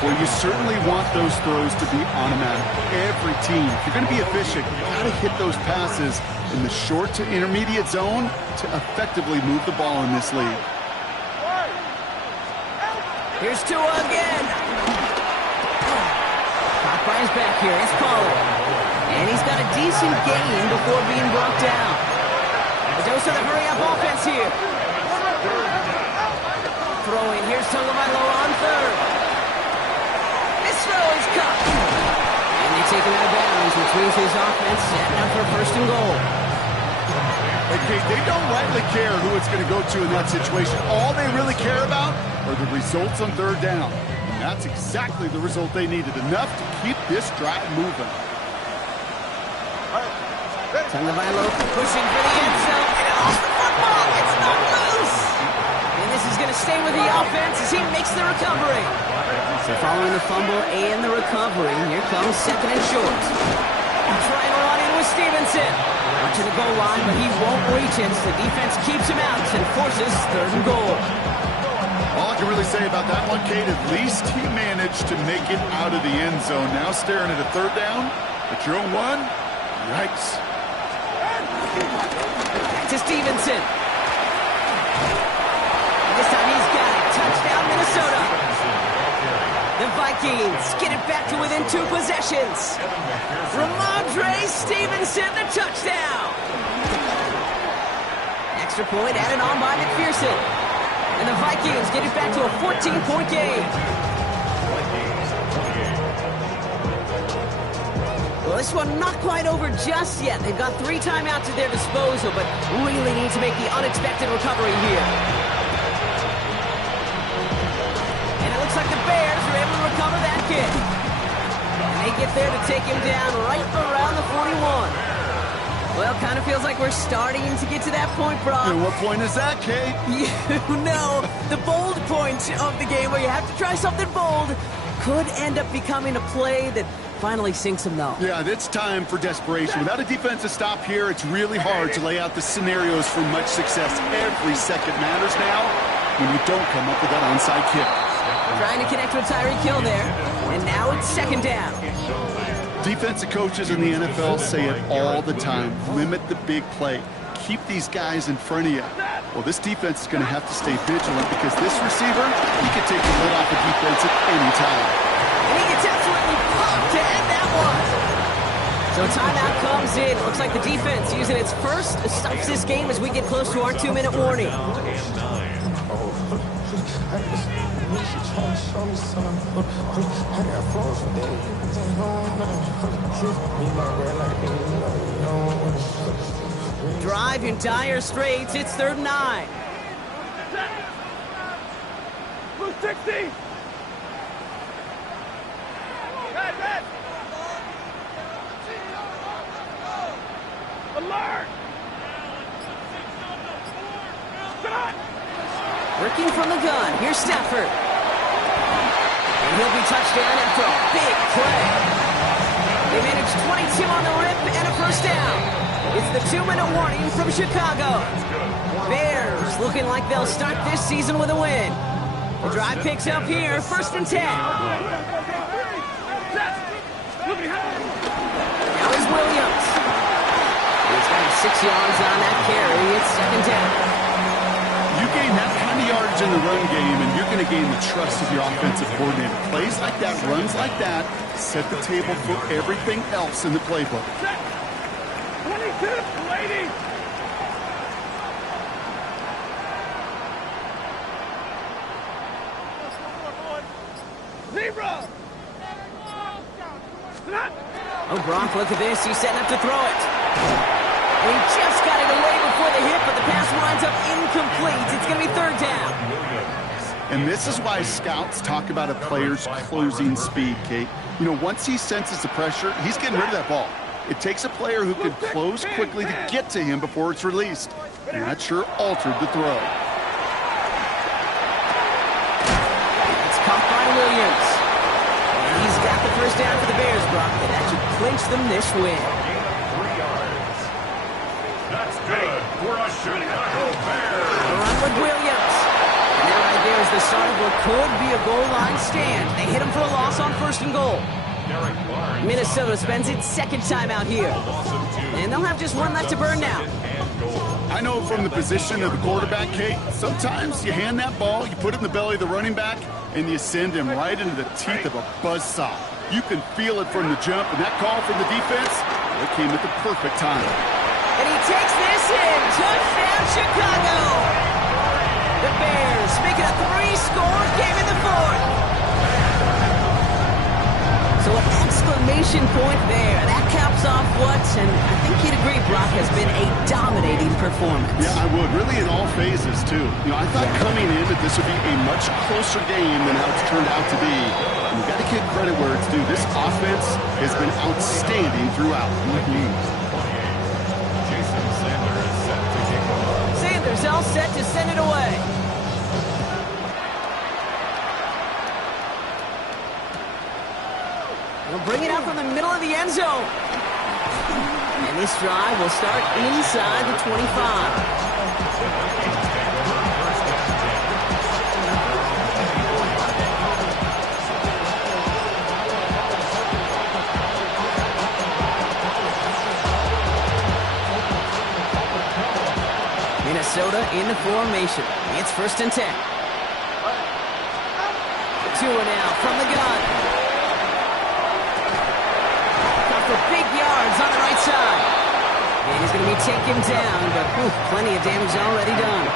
Well, you certainly want those throws to be automatic. Every team, if you're going to be efficient, you've got to hit those passes in the short to intermediate zone to effectively move the ball in this league. Here's Tua again. Caught by his back here. It's Pollard. And he's got a decent gain before being brought down. A dose of the hurry-up offense here. Throwing. Here's Tagovailoa on 3rd. This throw is caught. And they take him out of bounds, which means his offense setting up for 1st and goal. Okay, they don't rightly care who it's going to go to in that situation. All they really care about are the results on 3rd down. And that's exactly the result they needed. Enough to keep this drive moving. Tagovailoa pushing for the end zone. And off the football. It's not loose. And this Sanders is going to stay with the offense as he makes the recovery. So following the fumble and the recovery, here comes second and short. Trying to run in with Stevenson. Up to the goal line, but he won't reach it. The defense keeps him out and forces third and goal. All I can really say about that one, Kate, at least he managed to make it out of the end zone. Now staring at a third down at your own one. Yikes. Back to Stevenson. This time he's got it. Touchdown, Minnesota. The Vikings get it back to within 2 possessions. Ramondre Stevenson, the touchdown. Extra point added on by McPherson. And the Vikings get it back to a 14-point game. Well, this one not quite over just yet. They've got 3 timeouts at their disposal, but really need to make the unexpected recovery here. And it looks like the Bears are able to recover that kick. And they get there to take him down right around the 41. Well, kind of feels like we're starting to get to that point, Brock. And what point is that, Kate? You know, the bold point of the game where you have to try something bold could end up becoming a play that finally sinks him, though. Yeah, it's time for desperation. Without a defensive stop here, it's really hard to lay out the scenarios for much success. Every second matters now when you don't come up with that onside kick. Trying to connect with Tyreek Hill there, and now it's second down. Defensive coaches in the NFL say it all the time. Limit the big play. Keep these guys in front of you. Well, this defense is going to have to stay vigilant because this receiver, he can take the lid off the defense at any time. And he gets absolutely pumped to end that one. So timeout comes in. Looks like the defense using its first stops this game as we get close to our 2-minute warning. Drive in dire straits. It's 3rd and 9. Blue 60. Red. Alert. Shot. Working from the gun. Here's Stafford. And he'll be touchdown after a big play. They managed 22 on the rip and a first down. It's the 2-minute warning from Chicago. Bears looking like they'll start this season with a win. The drive picks up here, 1st and 10. Now is Williams. He's got 6 yards on that carry. It's 2nd down. You gain that kind of yardage in the run game, and you're going to gain the trust of your offensive coordinator. Plays like that, runs like that, set the table for everything else in the playbook. 22, lady. Zebra. Oh, Brock, look at this. He's setting up to throw it. And he just got it away before the hit, but the pass winds up incomplete. It's going to be 3rd down. And this is why scouts talk about a player's closing speed, Kate. You know, once he senses the pressure, he's getting rid of that ball. It takes a player who can close quickly to get to him before it's released. And that sure altered the throw. It's caught by Williams. And he's got the first down for the Bears, Brock. And that should clinch them this win. 3 yards. That's good for a Chicago Bears. Run with Williams. And that right there is the start of what could be a goal line stand. They hit him for a loss on 1st and goal. Minnesota spends its 2nd timeout here. And they'll have just 1 left to burn now. I know from the position of the quarterback, Kate, sometimes you hand that ball, you put it in the belly of the running back, and you send him right into the teeth of a buzzsaw. You can feel it from the jump, and that call from the defense, it came at the perfect time. And he takes this in. Touchdown, Chicago. The Bears make it a 3-score game in the 4th. So an exclamation point there. That caps off what, and I think you'd agree, Brock, has been a dominating performance. Yeah, I would. Really in all phases, too. You know, I thought coming in that this would be a much closer game than how it's turned out to be. And you've got to give credit where it's due. This offense has been outstanding throughout. Jason Sanders set to kick off. Sanders all set to send it away. He'll bring it out from the middle of the end zone. And this drive will start inside the 25. Minnesota in the formation. It's 1st and 10. Tua now from the gun. Got for big yards on the right side. And he's going to be taken down, but plenty of damage already done.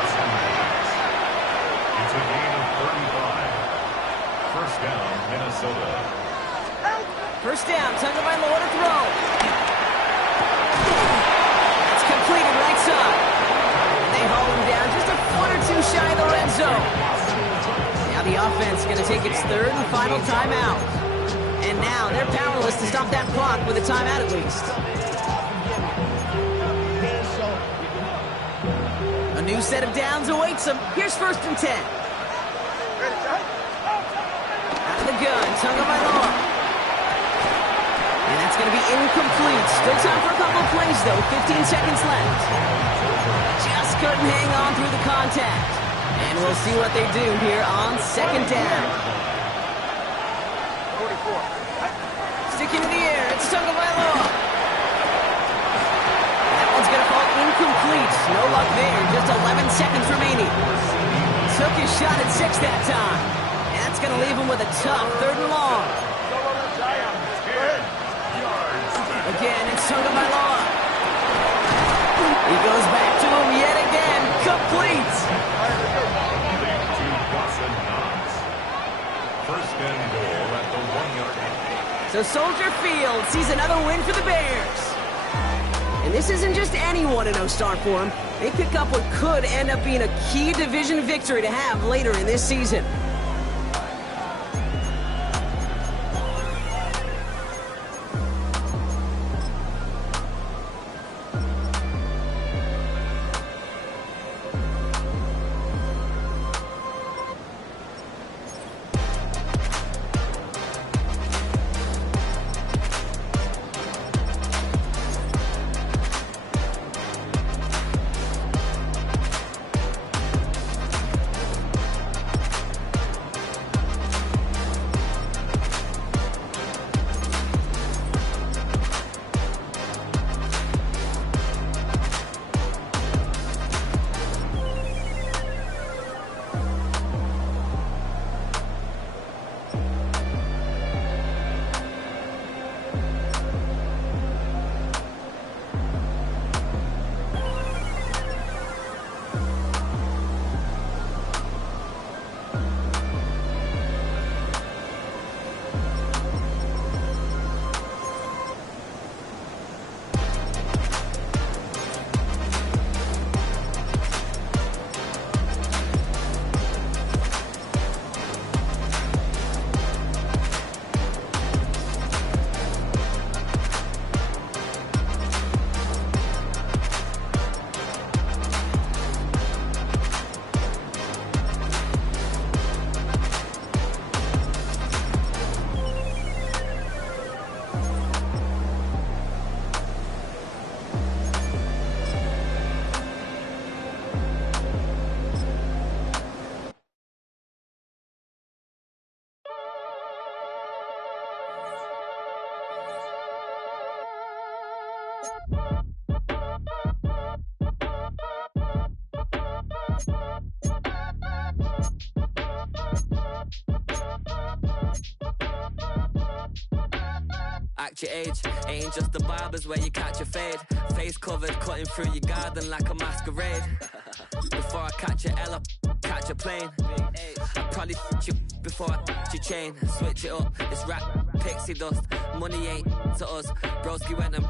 It's a gain of 35. 1st down, Minnesota. 1st down, Tagovailoa to throw. That's completed right side. They haul him down just a foot or two shy of the red zone. Now the offense going to take its 3rd and final timeout. And now they're powerless to stop that clock with a timeout at least. A new set of downs awaits them. Here's 1st and 10. Out of the gun, Tagovailoa. And that's going to be incomplete. Still time for a couple of plays, though. 15 seconds left. Just couldn't hang on through the contact. And we'll see what they do here on 2nd down. 44. Sticking to the air, it's Tagovailoa. That one's going to fall incomplete. No luck there, just 11 seconds remaining. Took his shot at 6 that time. And that's going to leave him with a tough 3rd and long. Again, it's Tagovailoa. He goes back to him yet again. Complete. First and goal at the 1-yard line. So Soldier Field sees another win for the Bears. And this isn't just any 1-0 start for them. They pick up what could end up being a key division victory to have later in this season. Act your age, ain't just the barbers where you catch a fade. Face covered, cutting through your garden like a masquerade. Before I catch a L, catch a plane. I probably f*** you before I f*** your chain. Switch it up, it's rap, pixie dust. Money ain't to us, broski went and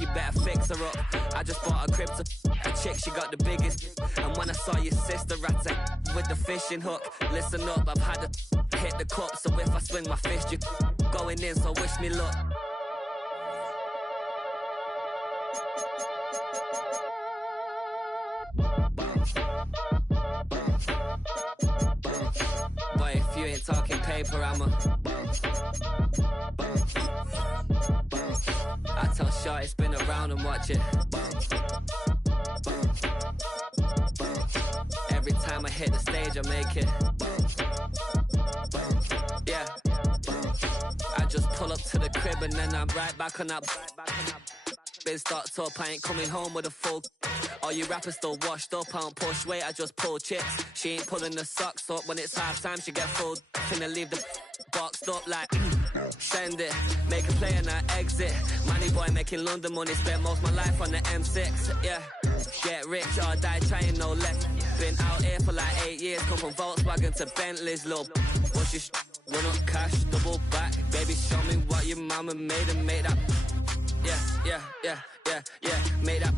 you better fix her up. I just bought a crib to a chick, she got the biggest. And when I saw your sister at with the fishing hook, listen up, I've had to hit the cup. So if I swing my fist, you going in, so wish me luck. Boy, if you ain't talking paper, I'm a I tell Shorty spin around and watch it. Every time I hit the stage, I make it. Yeah. I just pull up to the crib and then I'm right back on that. Been stocked up, I ain't coming home with a full. All you rappers still washed up, I don't push weight, I just pull chips. She ain't pulling the socks up, when it's half time she get full. Finna leave the boxed up like send it, make a play and I exit. Money boy making London money, spent most of my life on the M6. Yeah, get rich or die trying, no left. Been out here for like 8 years, come from Volkswagen to Bentley's, little. What's your run up cash, double back. Baby, show me what your mama made and made up. Yeah, made up.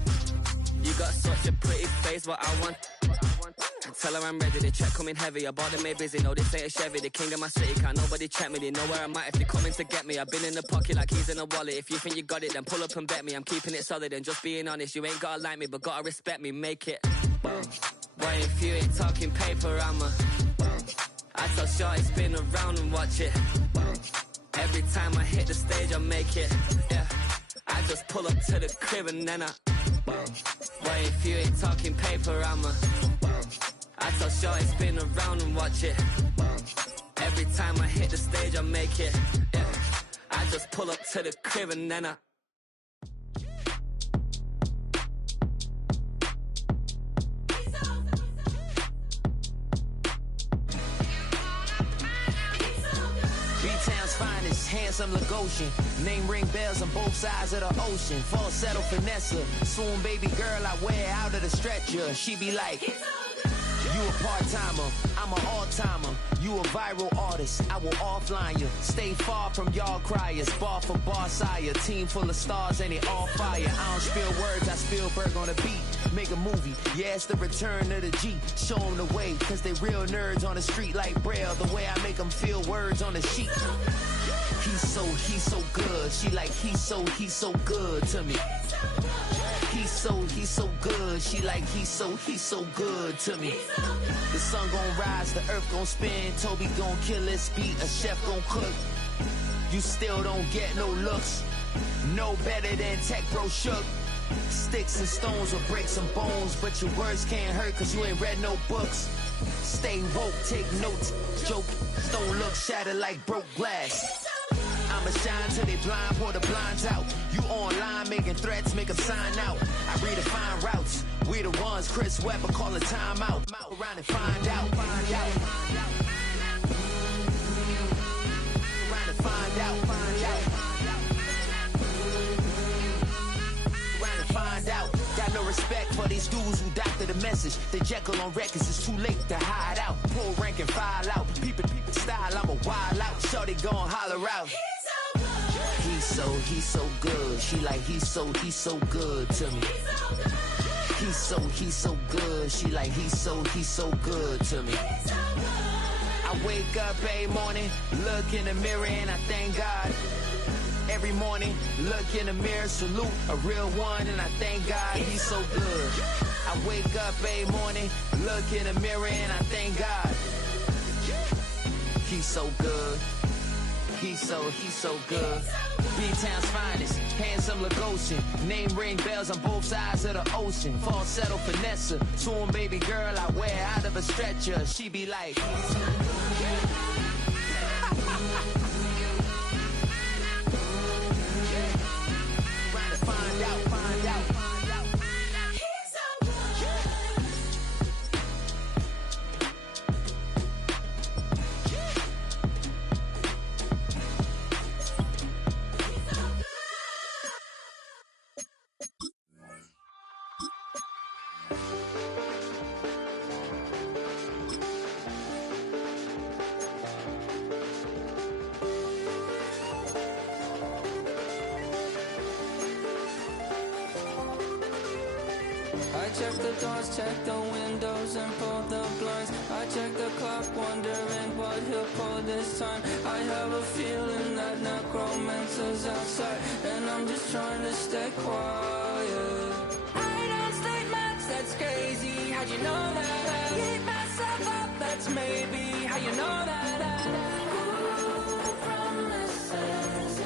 You got such a pretty face, what I want. Tell her I'm ready, the check coming heavy. I bought them made busy, no, this ain't a Chevy. The king of my city, can't nobody check me. They know where I'm at if they coming to get me. I've been in the pocket like he's in a wallet. If you think you got it, then pull up and bet me. I'm keeping it solid and just being honest. You ain't gotta like me, but gotta respect me, make it. Boy, if you ain't talking paper, I tell Shorty spin around and watch it. Every time I hit the stage, I make it. Yeah, I just pull up to the crib and then boy, if you ain't talking paper, I tell Shorty spin around and watch it. Every time I hit the stage, I make it. Yeah, I just pull up to the crib and then B-Town's finest, handsome Lagosian. Name ring bells on both sides of the ocean. Falsetto finesse, soon baby girl I wear out of the stretcher. She be like, you a part-timer, I'm an all-timer. You a viral artist, I will offline you. Stay far from y'all criers, bar for bar sire. Team full of stars and it all fire. I don't spill words, I Spielberg on the beat. Make a movie, yeah, it's the return of the G. Show them the way, cause they real nerds on the street like Braille. The way I make them feel words on the sheet. He's so good. She like, he's so good to me. He's so good. She like, he's so good to me. The sun gon' rise, the earth gon' spin. Toby gon' kill this beat, a chef gon' cook. You still don't get no looks. No better than Tech Bro Shook. Sticks and stones will break some bones, but your words can't hurt cause you ain't read no books. Stay woke, take notes, joke, don't look shattered like broke glass. I'ma shine till they blind, pour the blinds out. You online making threats, make them sign out. I redefine routes, we the ones Chris Webber call a timeout. Around and find out, find out. Around and find out, find out. Around and find out. Got no respect for these dudes who doctor the message. They Jekyll on records, it's too late to hide out. Pull rank and file out. Peep style, I'm a wild out. Shorty gon' holler out. He's so good. She like, he's so good to me. He's so good. She like, he's so good to me. I wake up every morning, look in the mirror and I thank God. Every morning, look in the mirror, salute a real one and I thank God he's so good. I wake up every morning, look in the mirror and I thank God. He's so good. He's so good. B-Town's finest, handsome Lagosian. Name ring bells on both sides of the ocean. Falsetto finesse, soon baby girl I wear out of a stretcher. She be like, trying to find out, find out. I check the doors, check the windows and pull the blinds. I check the clock, wondering what he'll pull this time. I have a feeling that necromancer's outside, and I'm just trying to stay quiet. I don't state much, that's crazy. How'd you know that? I keep myself up, that's maybe how you know that. Ooh, promises.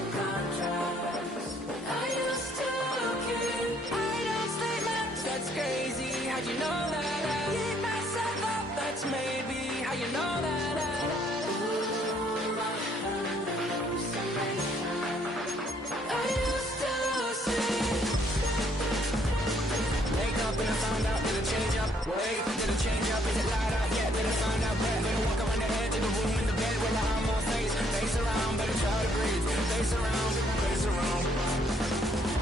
Wait, did it change up? Is it light up? Yeah, did it find out? Better walk around the edge of the room in the bed with my arm on face around, better try to breathe. Face around, face around.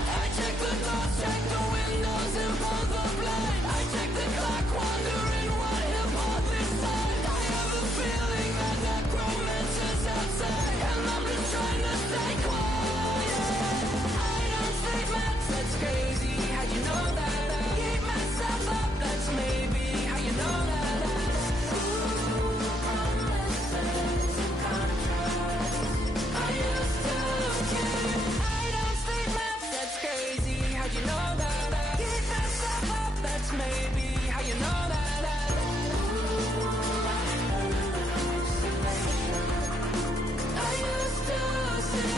I check the doors, check the windows, and pull the blind. I check the clock, wondering what he'll pull this time. I have a feeling that necromancer's outside, and I'm just trying to stay quiet. I don't sleep much, that's crazy. How'd you know that? I keep myself up, that's maybe how you know that. Ooh, promises and contracts. I used to keep. I don't sleep much, that's crazy. How'd you know that? I keep myself up, that's maybe how you know that. Ooh, I used to see.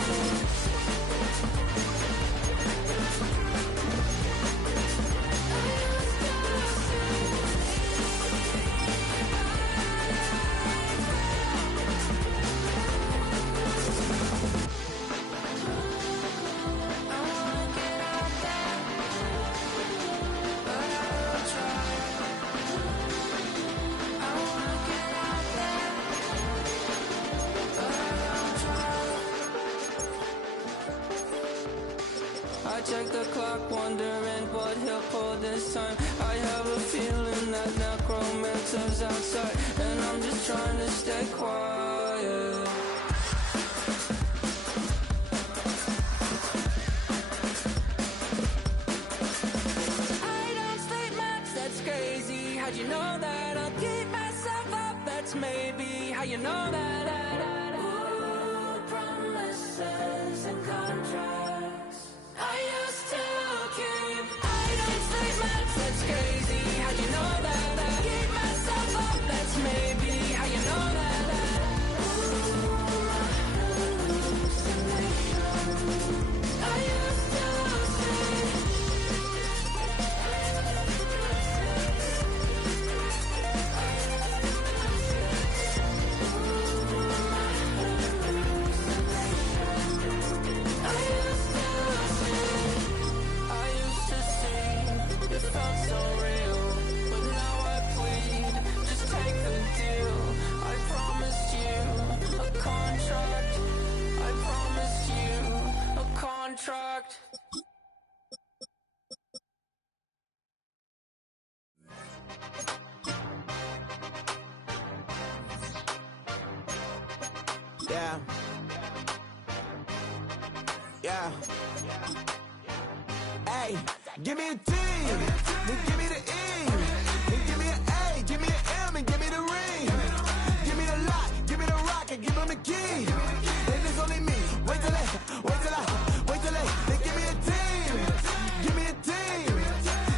I check the clock, wondering what he'll pull this time. I have a feeling that necromancer's outside, and I'm just trying to stay quiet. I don't sleep much, that's crazy. How'd you know that? I'll keep myself up, that's maybe how you know that. Ooh, promises and contracts. I used to keep. I don't sleep much, that's crazy. How'd you know that? I keep myself up, that's maybe how you know that. Ooh, my hallucination. I used to see. It felt so real, but now I plead. Just take the deal. I promised you a contract. I promised you a contract. Yeah. Yeah. Hey, give me a T, then give me the E, then give me an A, give me an M, and give me the ring. Give me the lock, give me the rock, and give them the key. And it's only me. Wait till they, then give me a team. Give me a team.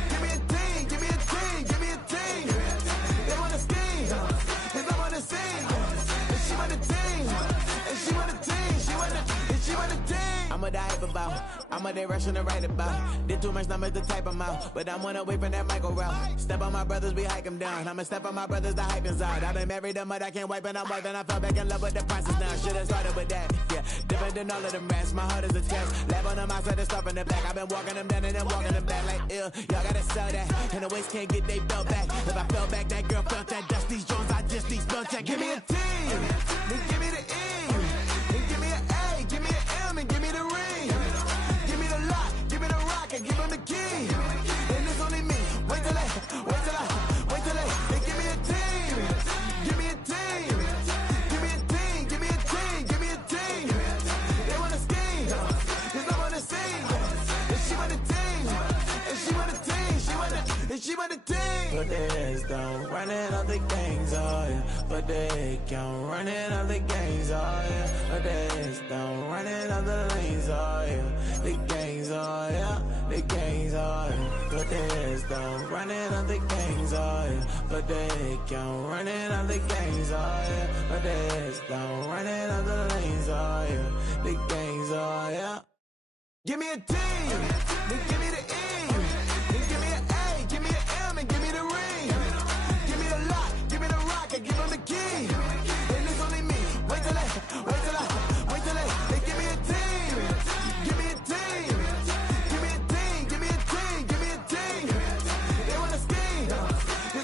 Give me a team, give me a team, give me a team. They wanna scheme, cause I wanna sing. And she want the team, and she want the team, she want the team. I'm a dive about, I'm a day rushing to write about. Did too much numbers to type them out, but I'm one away from that micro route. Step on my brothers, we hike them down. I'ma step on my brothers, the hype inside. I've been married to mud, I can't wipe it out more than I fell back in love with the process now. Should've started with that, yeah. Different than all of them rats, my heart is a test. Lab on them outside and stuff in the back. I've been walking them down and then walking them back like, ill. Y'all gotta sell that, and the waist can't get they belt back. If I fell back, that girl felt that. Dust these Jones, I just these spell check. Give me a T, then give me the E, then give me an A, give me an M, and give me the ring. Give me the lock, give me the rock, and give them the key. And it's only me. Wait till they, then give me a team. Give me a team. Give me a team, give me a team, give me a team. They wanna scheme, cause I wanna sing. And she want a team, and she want a team, she want a team. Put their heads down, running all the gangs, oh yeah. Put their count, running all the gangs, oh yeah. Put their heads down, running all the lanes, oh yeah. The gangs, oh yeah. The gangs, oh yeah. Put their heads down, running all the gangs, oh yeah. Put their count, running all the gangs, oh yeah. Put their heads down, running all the lanes, oh yeah. The gangs, oh yeah. Give me a T, then give me the E, then give me an A, give me an M, and give me the ring. Give me the lock, give me the rock, and give them the key. And it's only me. Wait till they, then give me a team. Give me a team. Give me a team, give me a team, give me a team. They wanna scheme, cause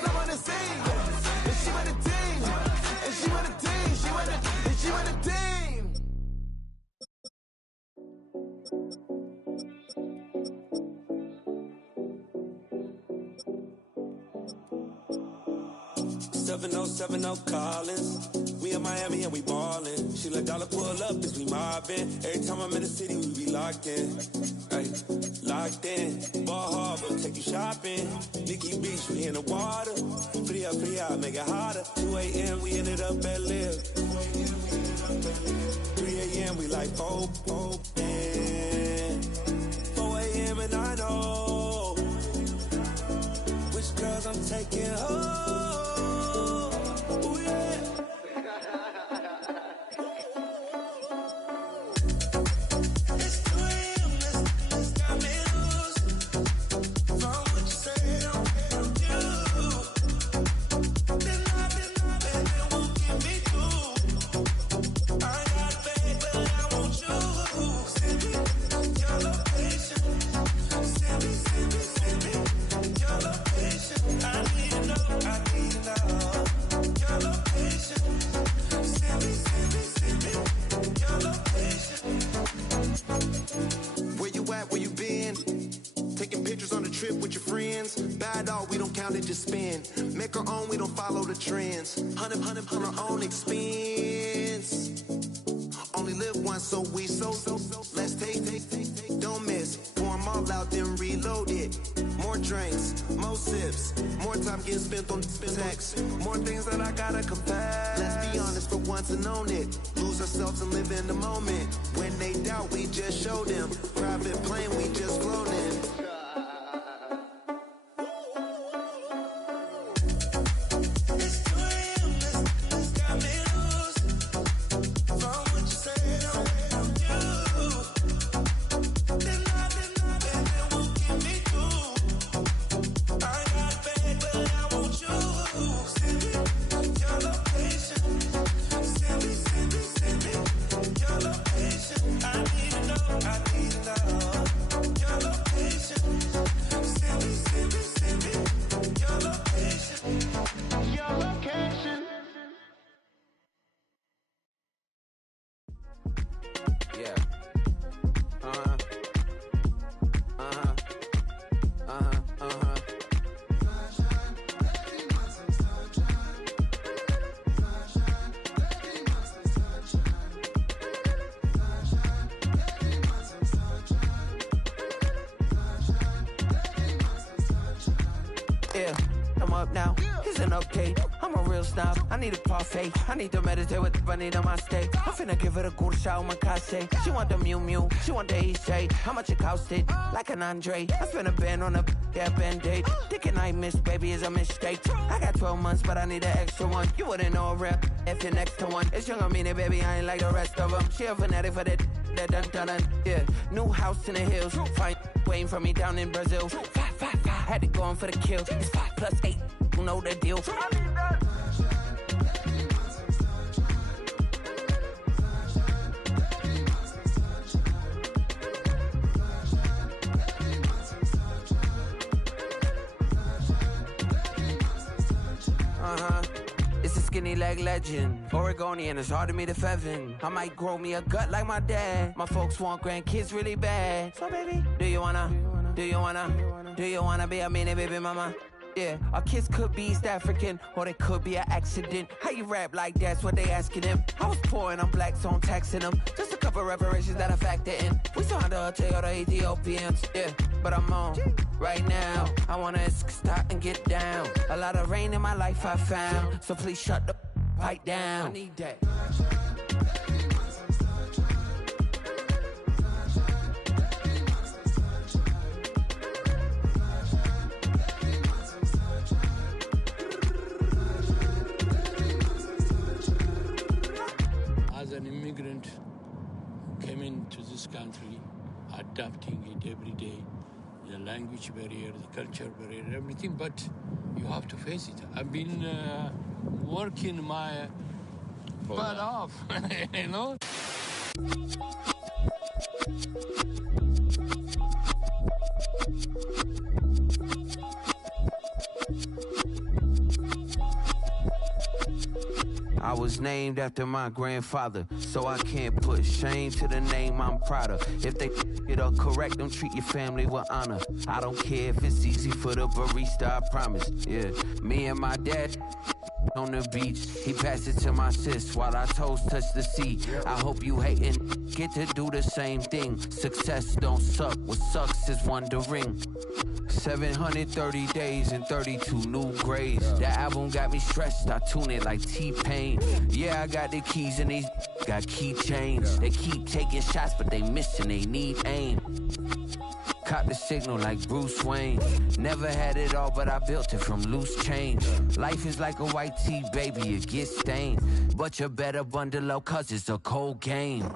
7070 Collins. We in Miami and we ballin'. She let dollar pull up as we mobbin'. Every time I'm in the city, we be locked in. Ay, locked in. Ball Harbor, take you shopping. Nikki Beach, we in the water. Fria, make it hotter. 2 a.m., we ended up at Live. 3 a.m., we like open. 4 a.m. and I know which girls I'm taking home. Ooh, yeah. Just spin, make our own, we don't follow the trends. 100 on our own expense. Only live once, so let's take, don't miss. Pour 'em all out, then reload it. More drinks, more sips, more time getting spent on text. More things that I gotta confess. Let's be honest for once and own it. Lose ourselves and live in the moment. When they doubt, we just show them. Private plane, we just floating. I need a parfait. I need to meditate with the bunny on my steak. I'm finna give her a good shot on my case. She want the Mew. She want the EJ. How much it costed? Like an Andre. I spent a band on a band-aid. Thinking I missed, baby, is a mistake. I got 12 months, but I need an extra one. You wouldn't know a rep if you're next to one. It's young, I mean it, baby, I ain't like the rest of them. She a fanatic for that dun. Yeah, new house in the hills. Fine, waiting for me down in Brazil. 5. Had to go on for the kill. It's 5 + 8. You know the deal. I need that. It's a skinny leg legend. Oregonian, it's hard to meet a Fevin. I might grow me a gut like my dad. My folks want grandkids really bad. So baby, do you wanna be a mini baby mama? Yeah, our kids could be East African, or they could be an accident. How you rap like that's what they asking him. I was poor and I'm black, so I'm taxing them. Just a couple reparations that I factor in. We saw the Toyota Ethiopians, yeah, but I'm on right now. I wanna stop and get down. A lot of rain in my life I found, so please shut the pipe down. I need that. As an immigrant, came into this country, adapting it every day, the language barrier, the culture barrier, everything, but you have to face it. I've been working my butt off, you know? I was named after my grandfather, so I can't put shame to the name I'm proud of. If they it up correct, don't treat your family with honor. I don't care if it's easy for the barista, I promise. Yeah, me and my dad on the beach. He passed it to my sis while our toes touch the seat. I hope you hatin', get to do the same thing. Success don't suck, what sucks is wondering. 730 days and 32 new grades. That album got me stressed, I tune it like T-Pain. Yeah, I got the keys and these got keychains. They keep taking shots, but they missing, they need aim. Caught the signal like Bruce Wayne. Never had it all, but I built it from loose change. Life is like a white tee, baby, it gets stained. But you better bundle up, cause it's a cold game.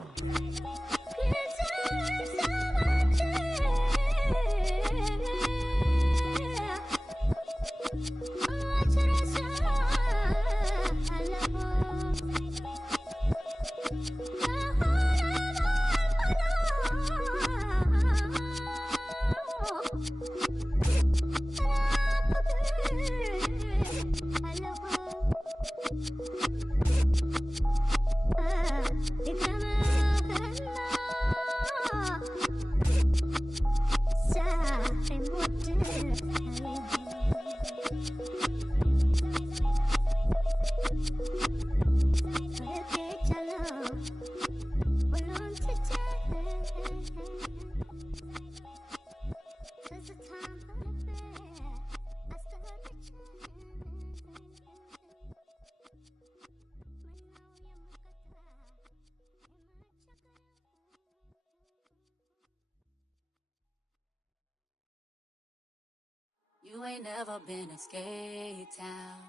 You ain't never been in skate town.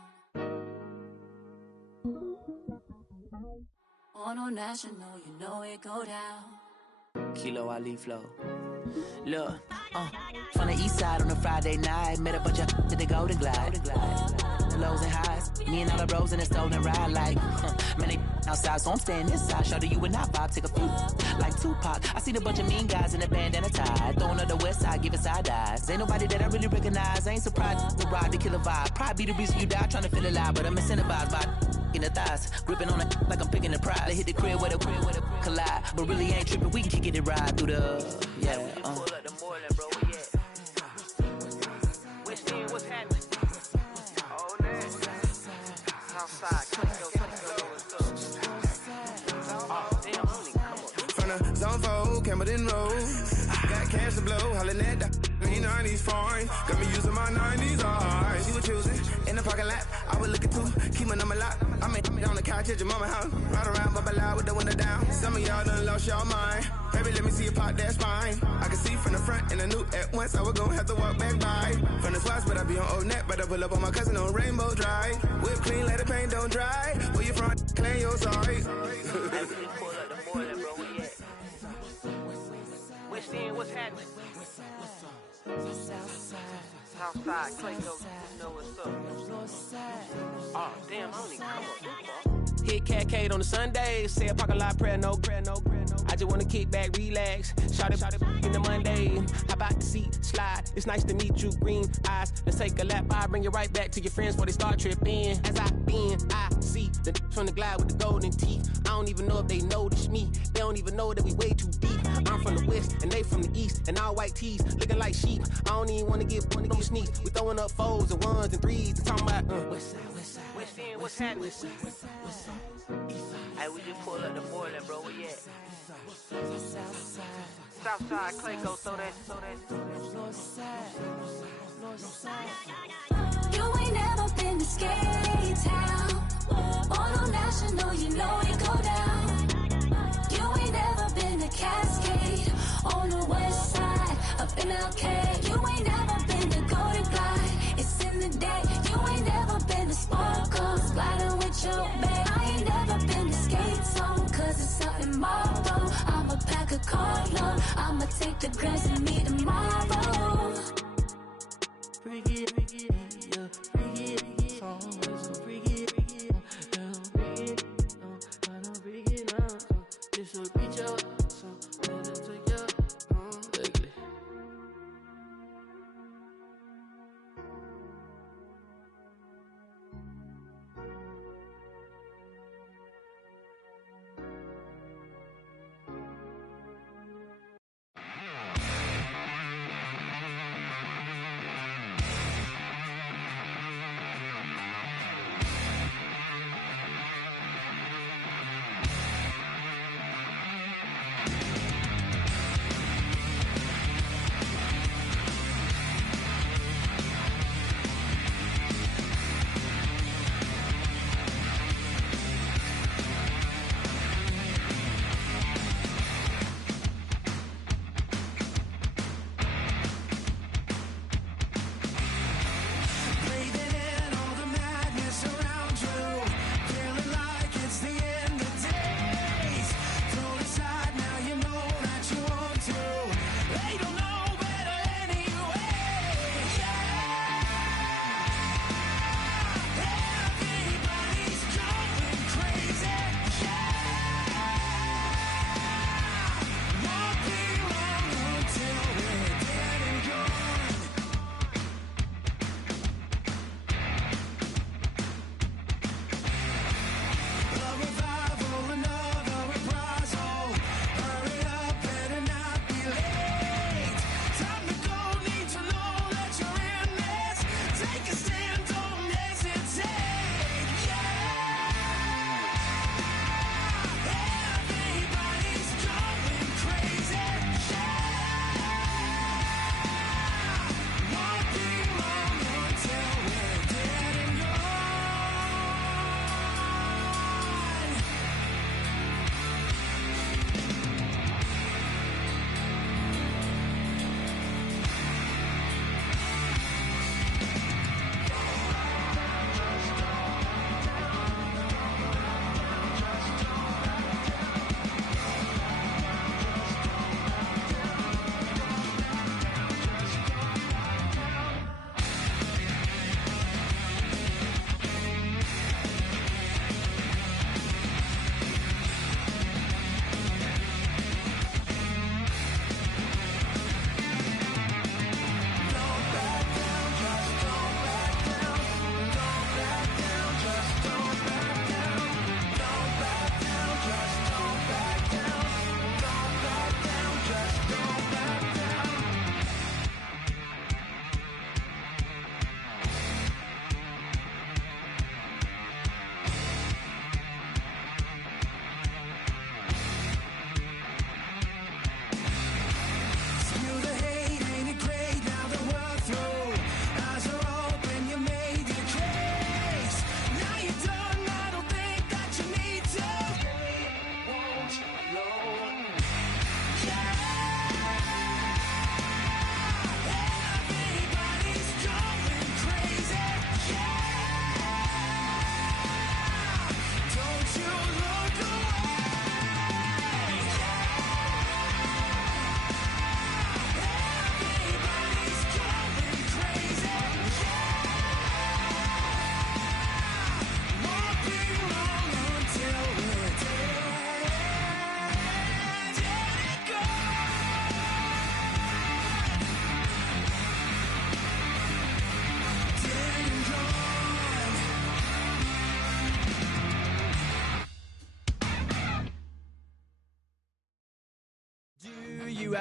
On a national, you know it go down. Kilo Ali Flow. Look, from the east side on a Friday night, met a bunch of to the Golden Glide. Lows and highs, me and all the bros in a stolen ride like, man, they outside, so I'm staying inside. Show you and I vibe, take a few, like Tupac. I seen a bunch of mean guys in a bandana tie, throwing up the west side, giving side eyes. Ain't nobody that I really recognize, I ain't surprised to ride the killer vibe. Probably be the reason you die, trying to feel alive, but I'm incentivized by in the thighs, gripping on it like I'm picking the prize. They hit the crib with a collide, but really ain't tripping. We can kick it ride through the Pull up the Moreland, bro. What's happening? Oh, man. Southside, From the zone 4, Campbellton Road. Got cash to blow, hollin' at the 90s foreign. Got me using my 90s eyes. You were choosing in the parking lot. I would look at two, keep my number locked. I'm on the couch at your mama house. Ride around, bubble loud with the window down. Some of y'all done lost y'all mind. Baby, let me see you pop that spine. I can see from the front and I knew at once I was gonna have to walk back by. From the spots, but I be on Old Net. But I pull up on my cousin on Rainbow Drive. Whip clean, let the paint don't dry. Where you from? Claim your sorry. pull up the Moreland, bro. What's happening? Southside, Clayco, you know what's up. Oh, damn, I don't even come up. Hit Catcade on the Sundays, say a parking lot prayer, no. I just wanna kick back, relax, shout it in the Monday. Hop out the seat, slide, it's nice to meet you, green eyes. Let's take a lap, I'll bring you right back to your friends before they start tripping. As I see the from the glide with the golden teeth. I don't even know if they notice me, they don't even know that we way too deep. I'm from the west, and they from the east, and all white tees, looking like sheep. I don't even wanna give one of them sneak. We throwing up fours and ones and threes, and talking about what's happening? Hey, we just pull up the Moreland, bro. Where you at? Southside, Clayco, throw that. You ain't never been to skate town. On a national, you know it go down. You ain't never been to Cascade. On the west side, up in LK. You ain't never been to Golden Glide. It's in the day. You ain't never been to Sparkles, gliding with your babe. I ain't never been to Skate Zone, cause it's out in Marlboro. I'ma pack a carload, I'ma take the grass and meet tomorrow. Bring it, yeah, bring it, song, so bring it, bring it, this will reach out, so let it take you, ugly.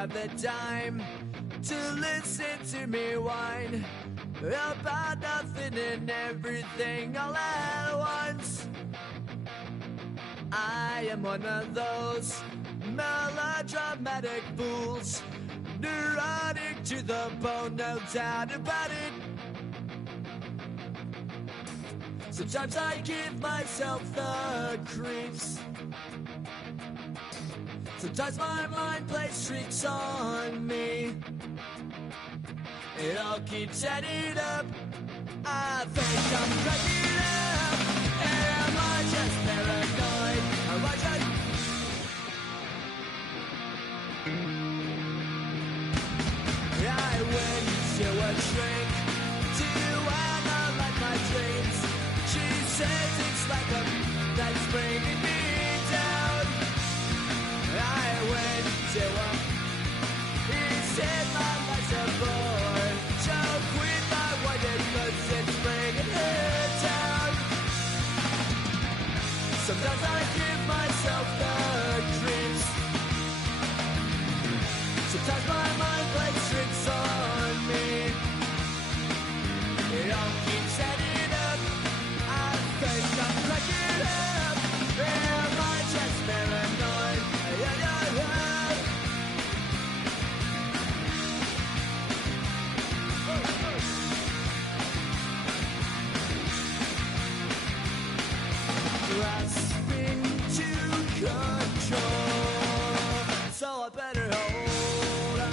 have the time to listen to me whine about nothing and everything all at once. I am one of those melodramatic fools, neurotic to the bone, no doubt about it. Sometimes I give myself the creeps. Sometimes my mind plays tricks on me. It all keeps adding up. I think I'm cracking up. Am I just paranoid? Am I just... I went to a shrink to analyze my dreams. She says it's like a that's bringing me down. I went to a... He said my life's a bore. So quit my wonder cause it's bringing her down. Sometimes I give myself the creeps. Sometimes my mind plays tricks on me. It all keeps adding up. I think I'm cracking up. Am I just paranoid? Yeah, yeah, yeah. Grasping to control, so I better hold on.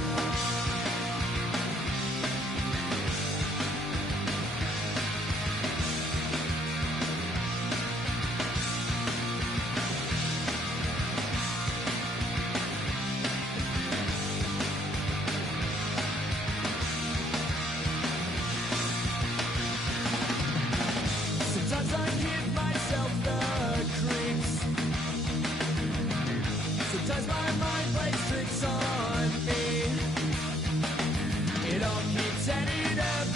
Sometimes I give myself the creeps. Sometimes my mind plays tricks on me. It all keeps adding up.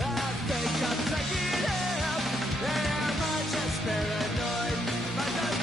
I think I'm cracking up. Am I just paranoid? Am I just...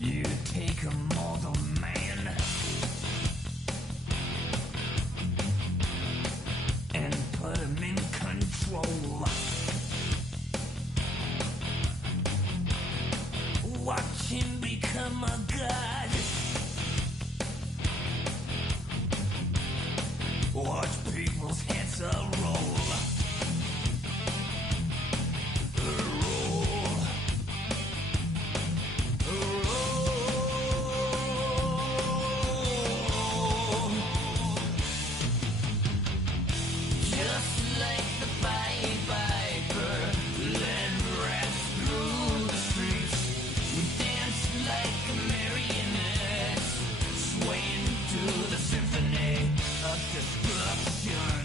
You take a mortal man and put him in control. Watch him become a god. Watch people's heads roll. Just like the Pied Piper, led rats through the streets. We dance like marionettes, swaying to the symphony of destruction.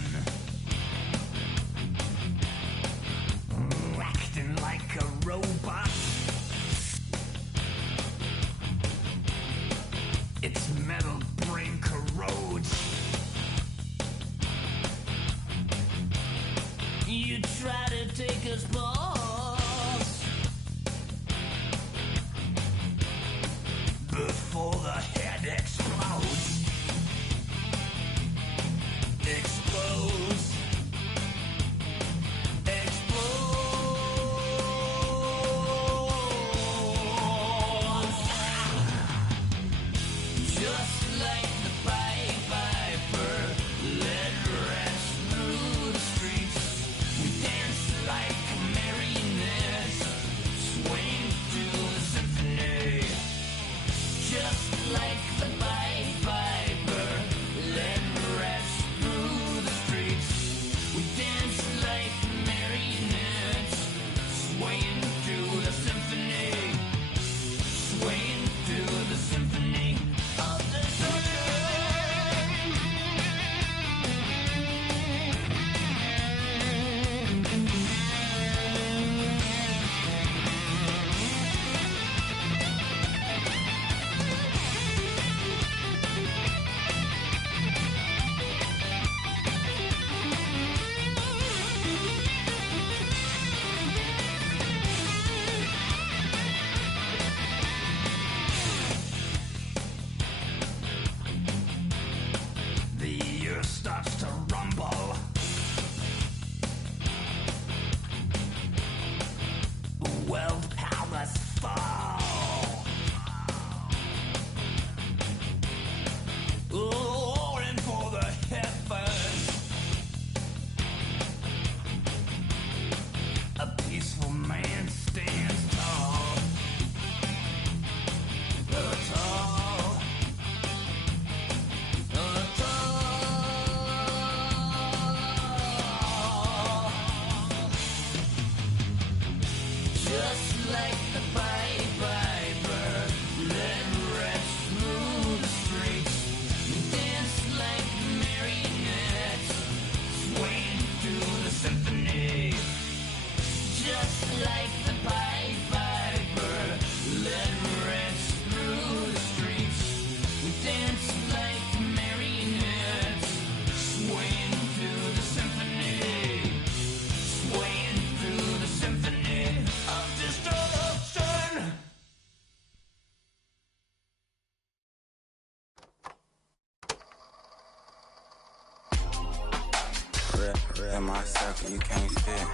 real in my circle, you can't fit.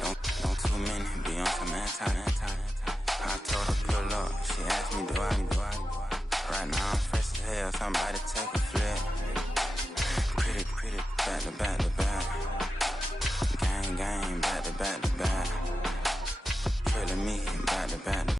Don't too many, be on some anti. I told her pull up, she asked me do I. Right now I'm fresh as hell, somebody take it.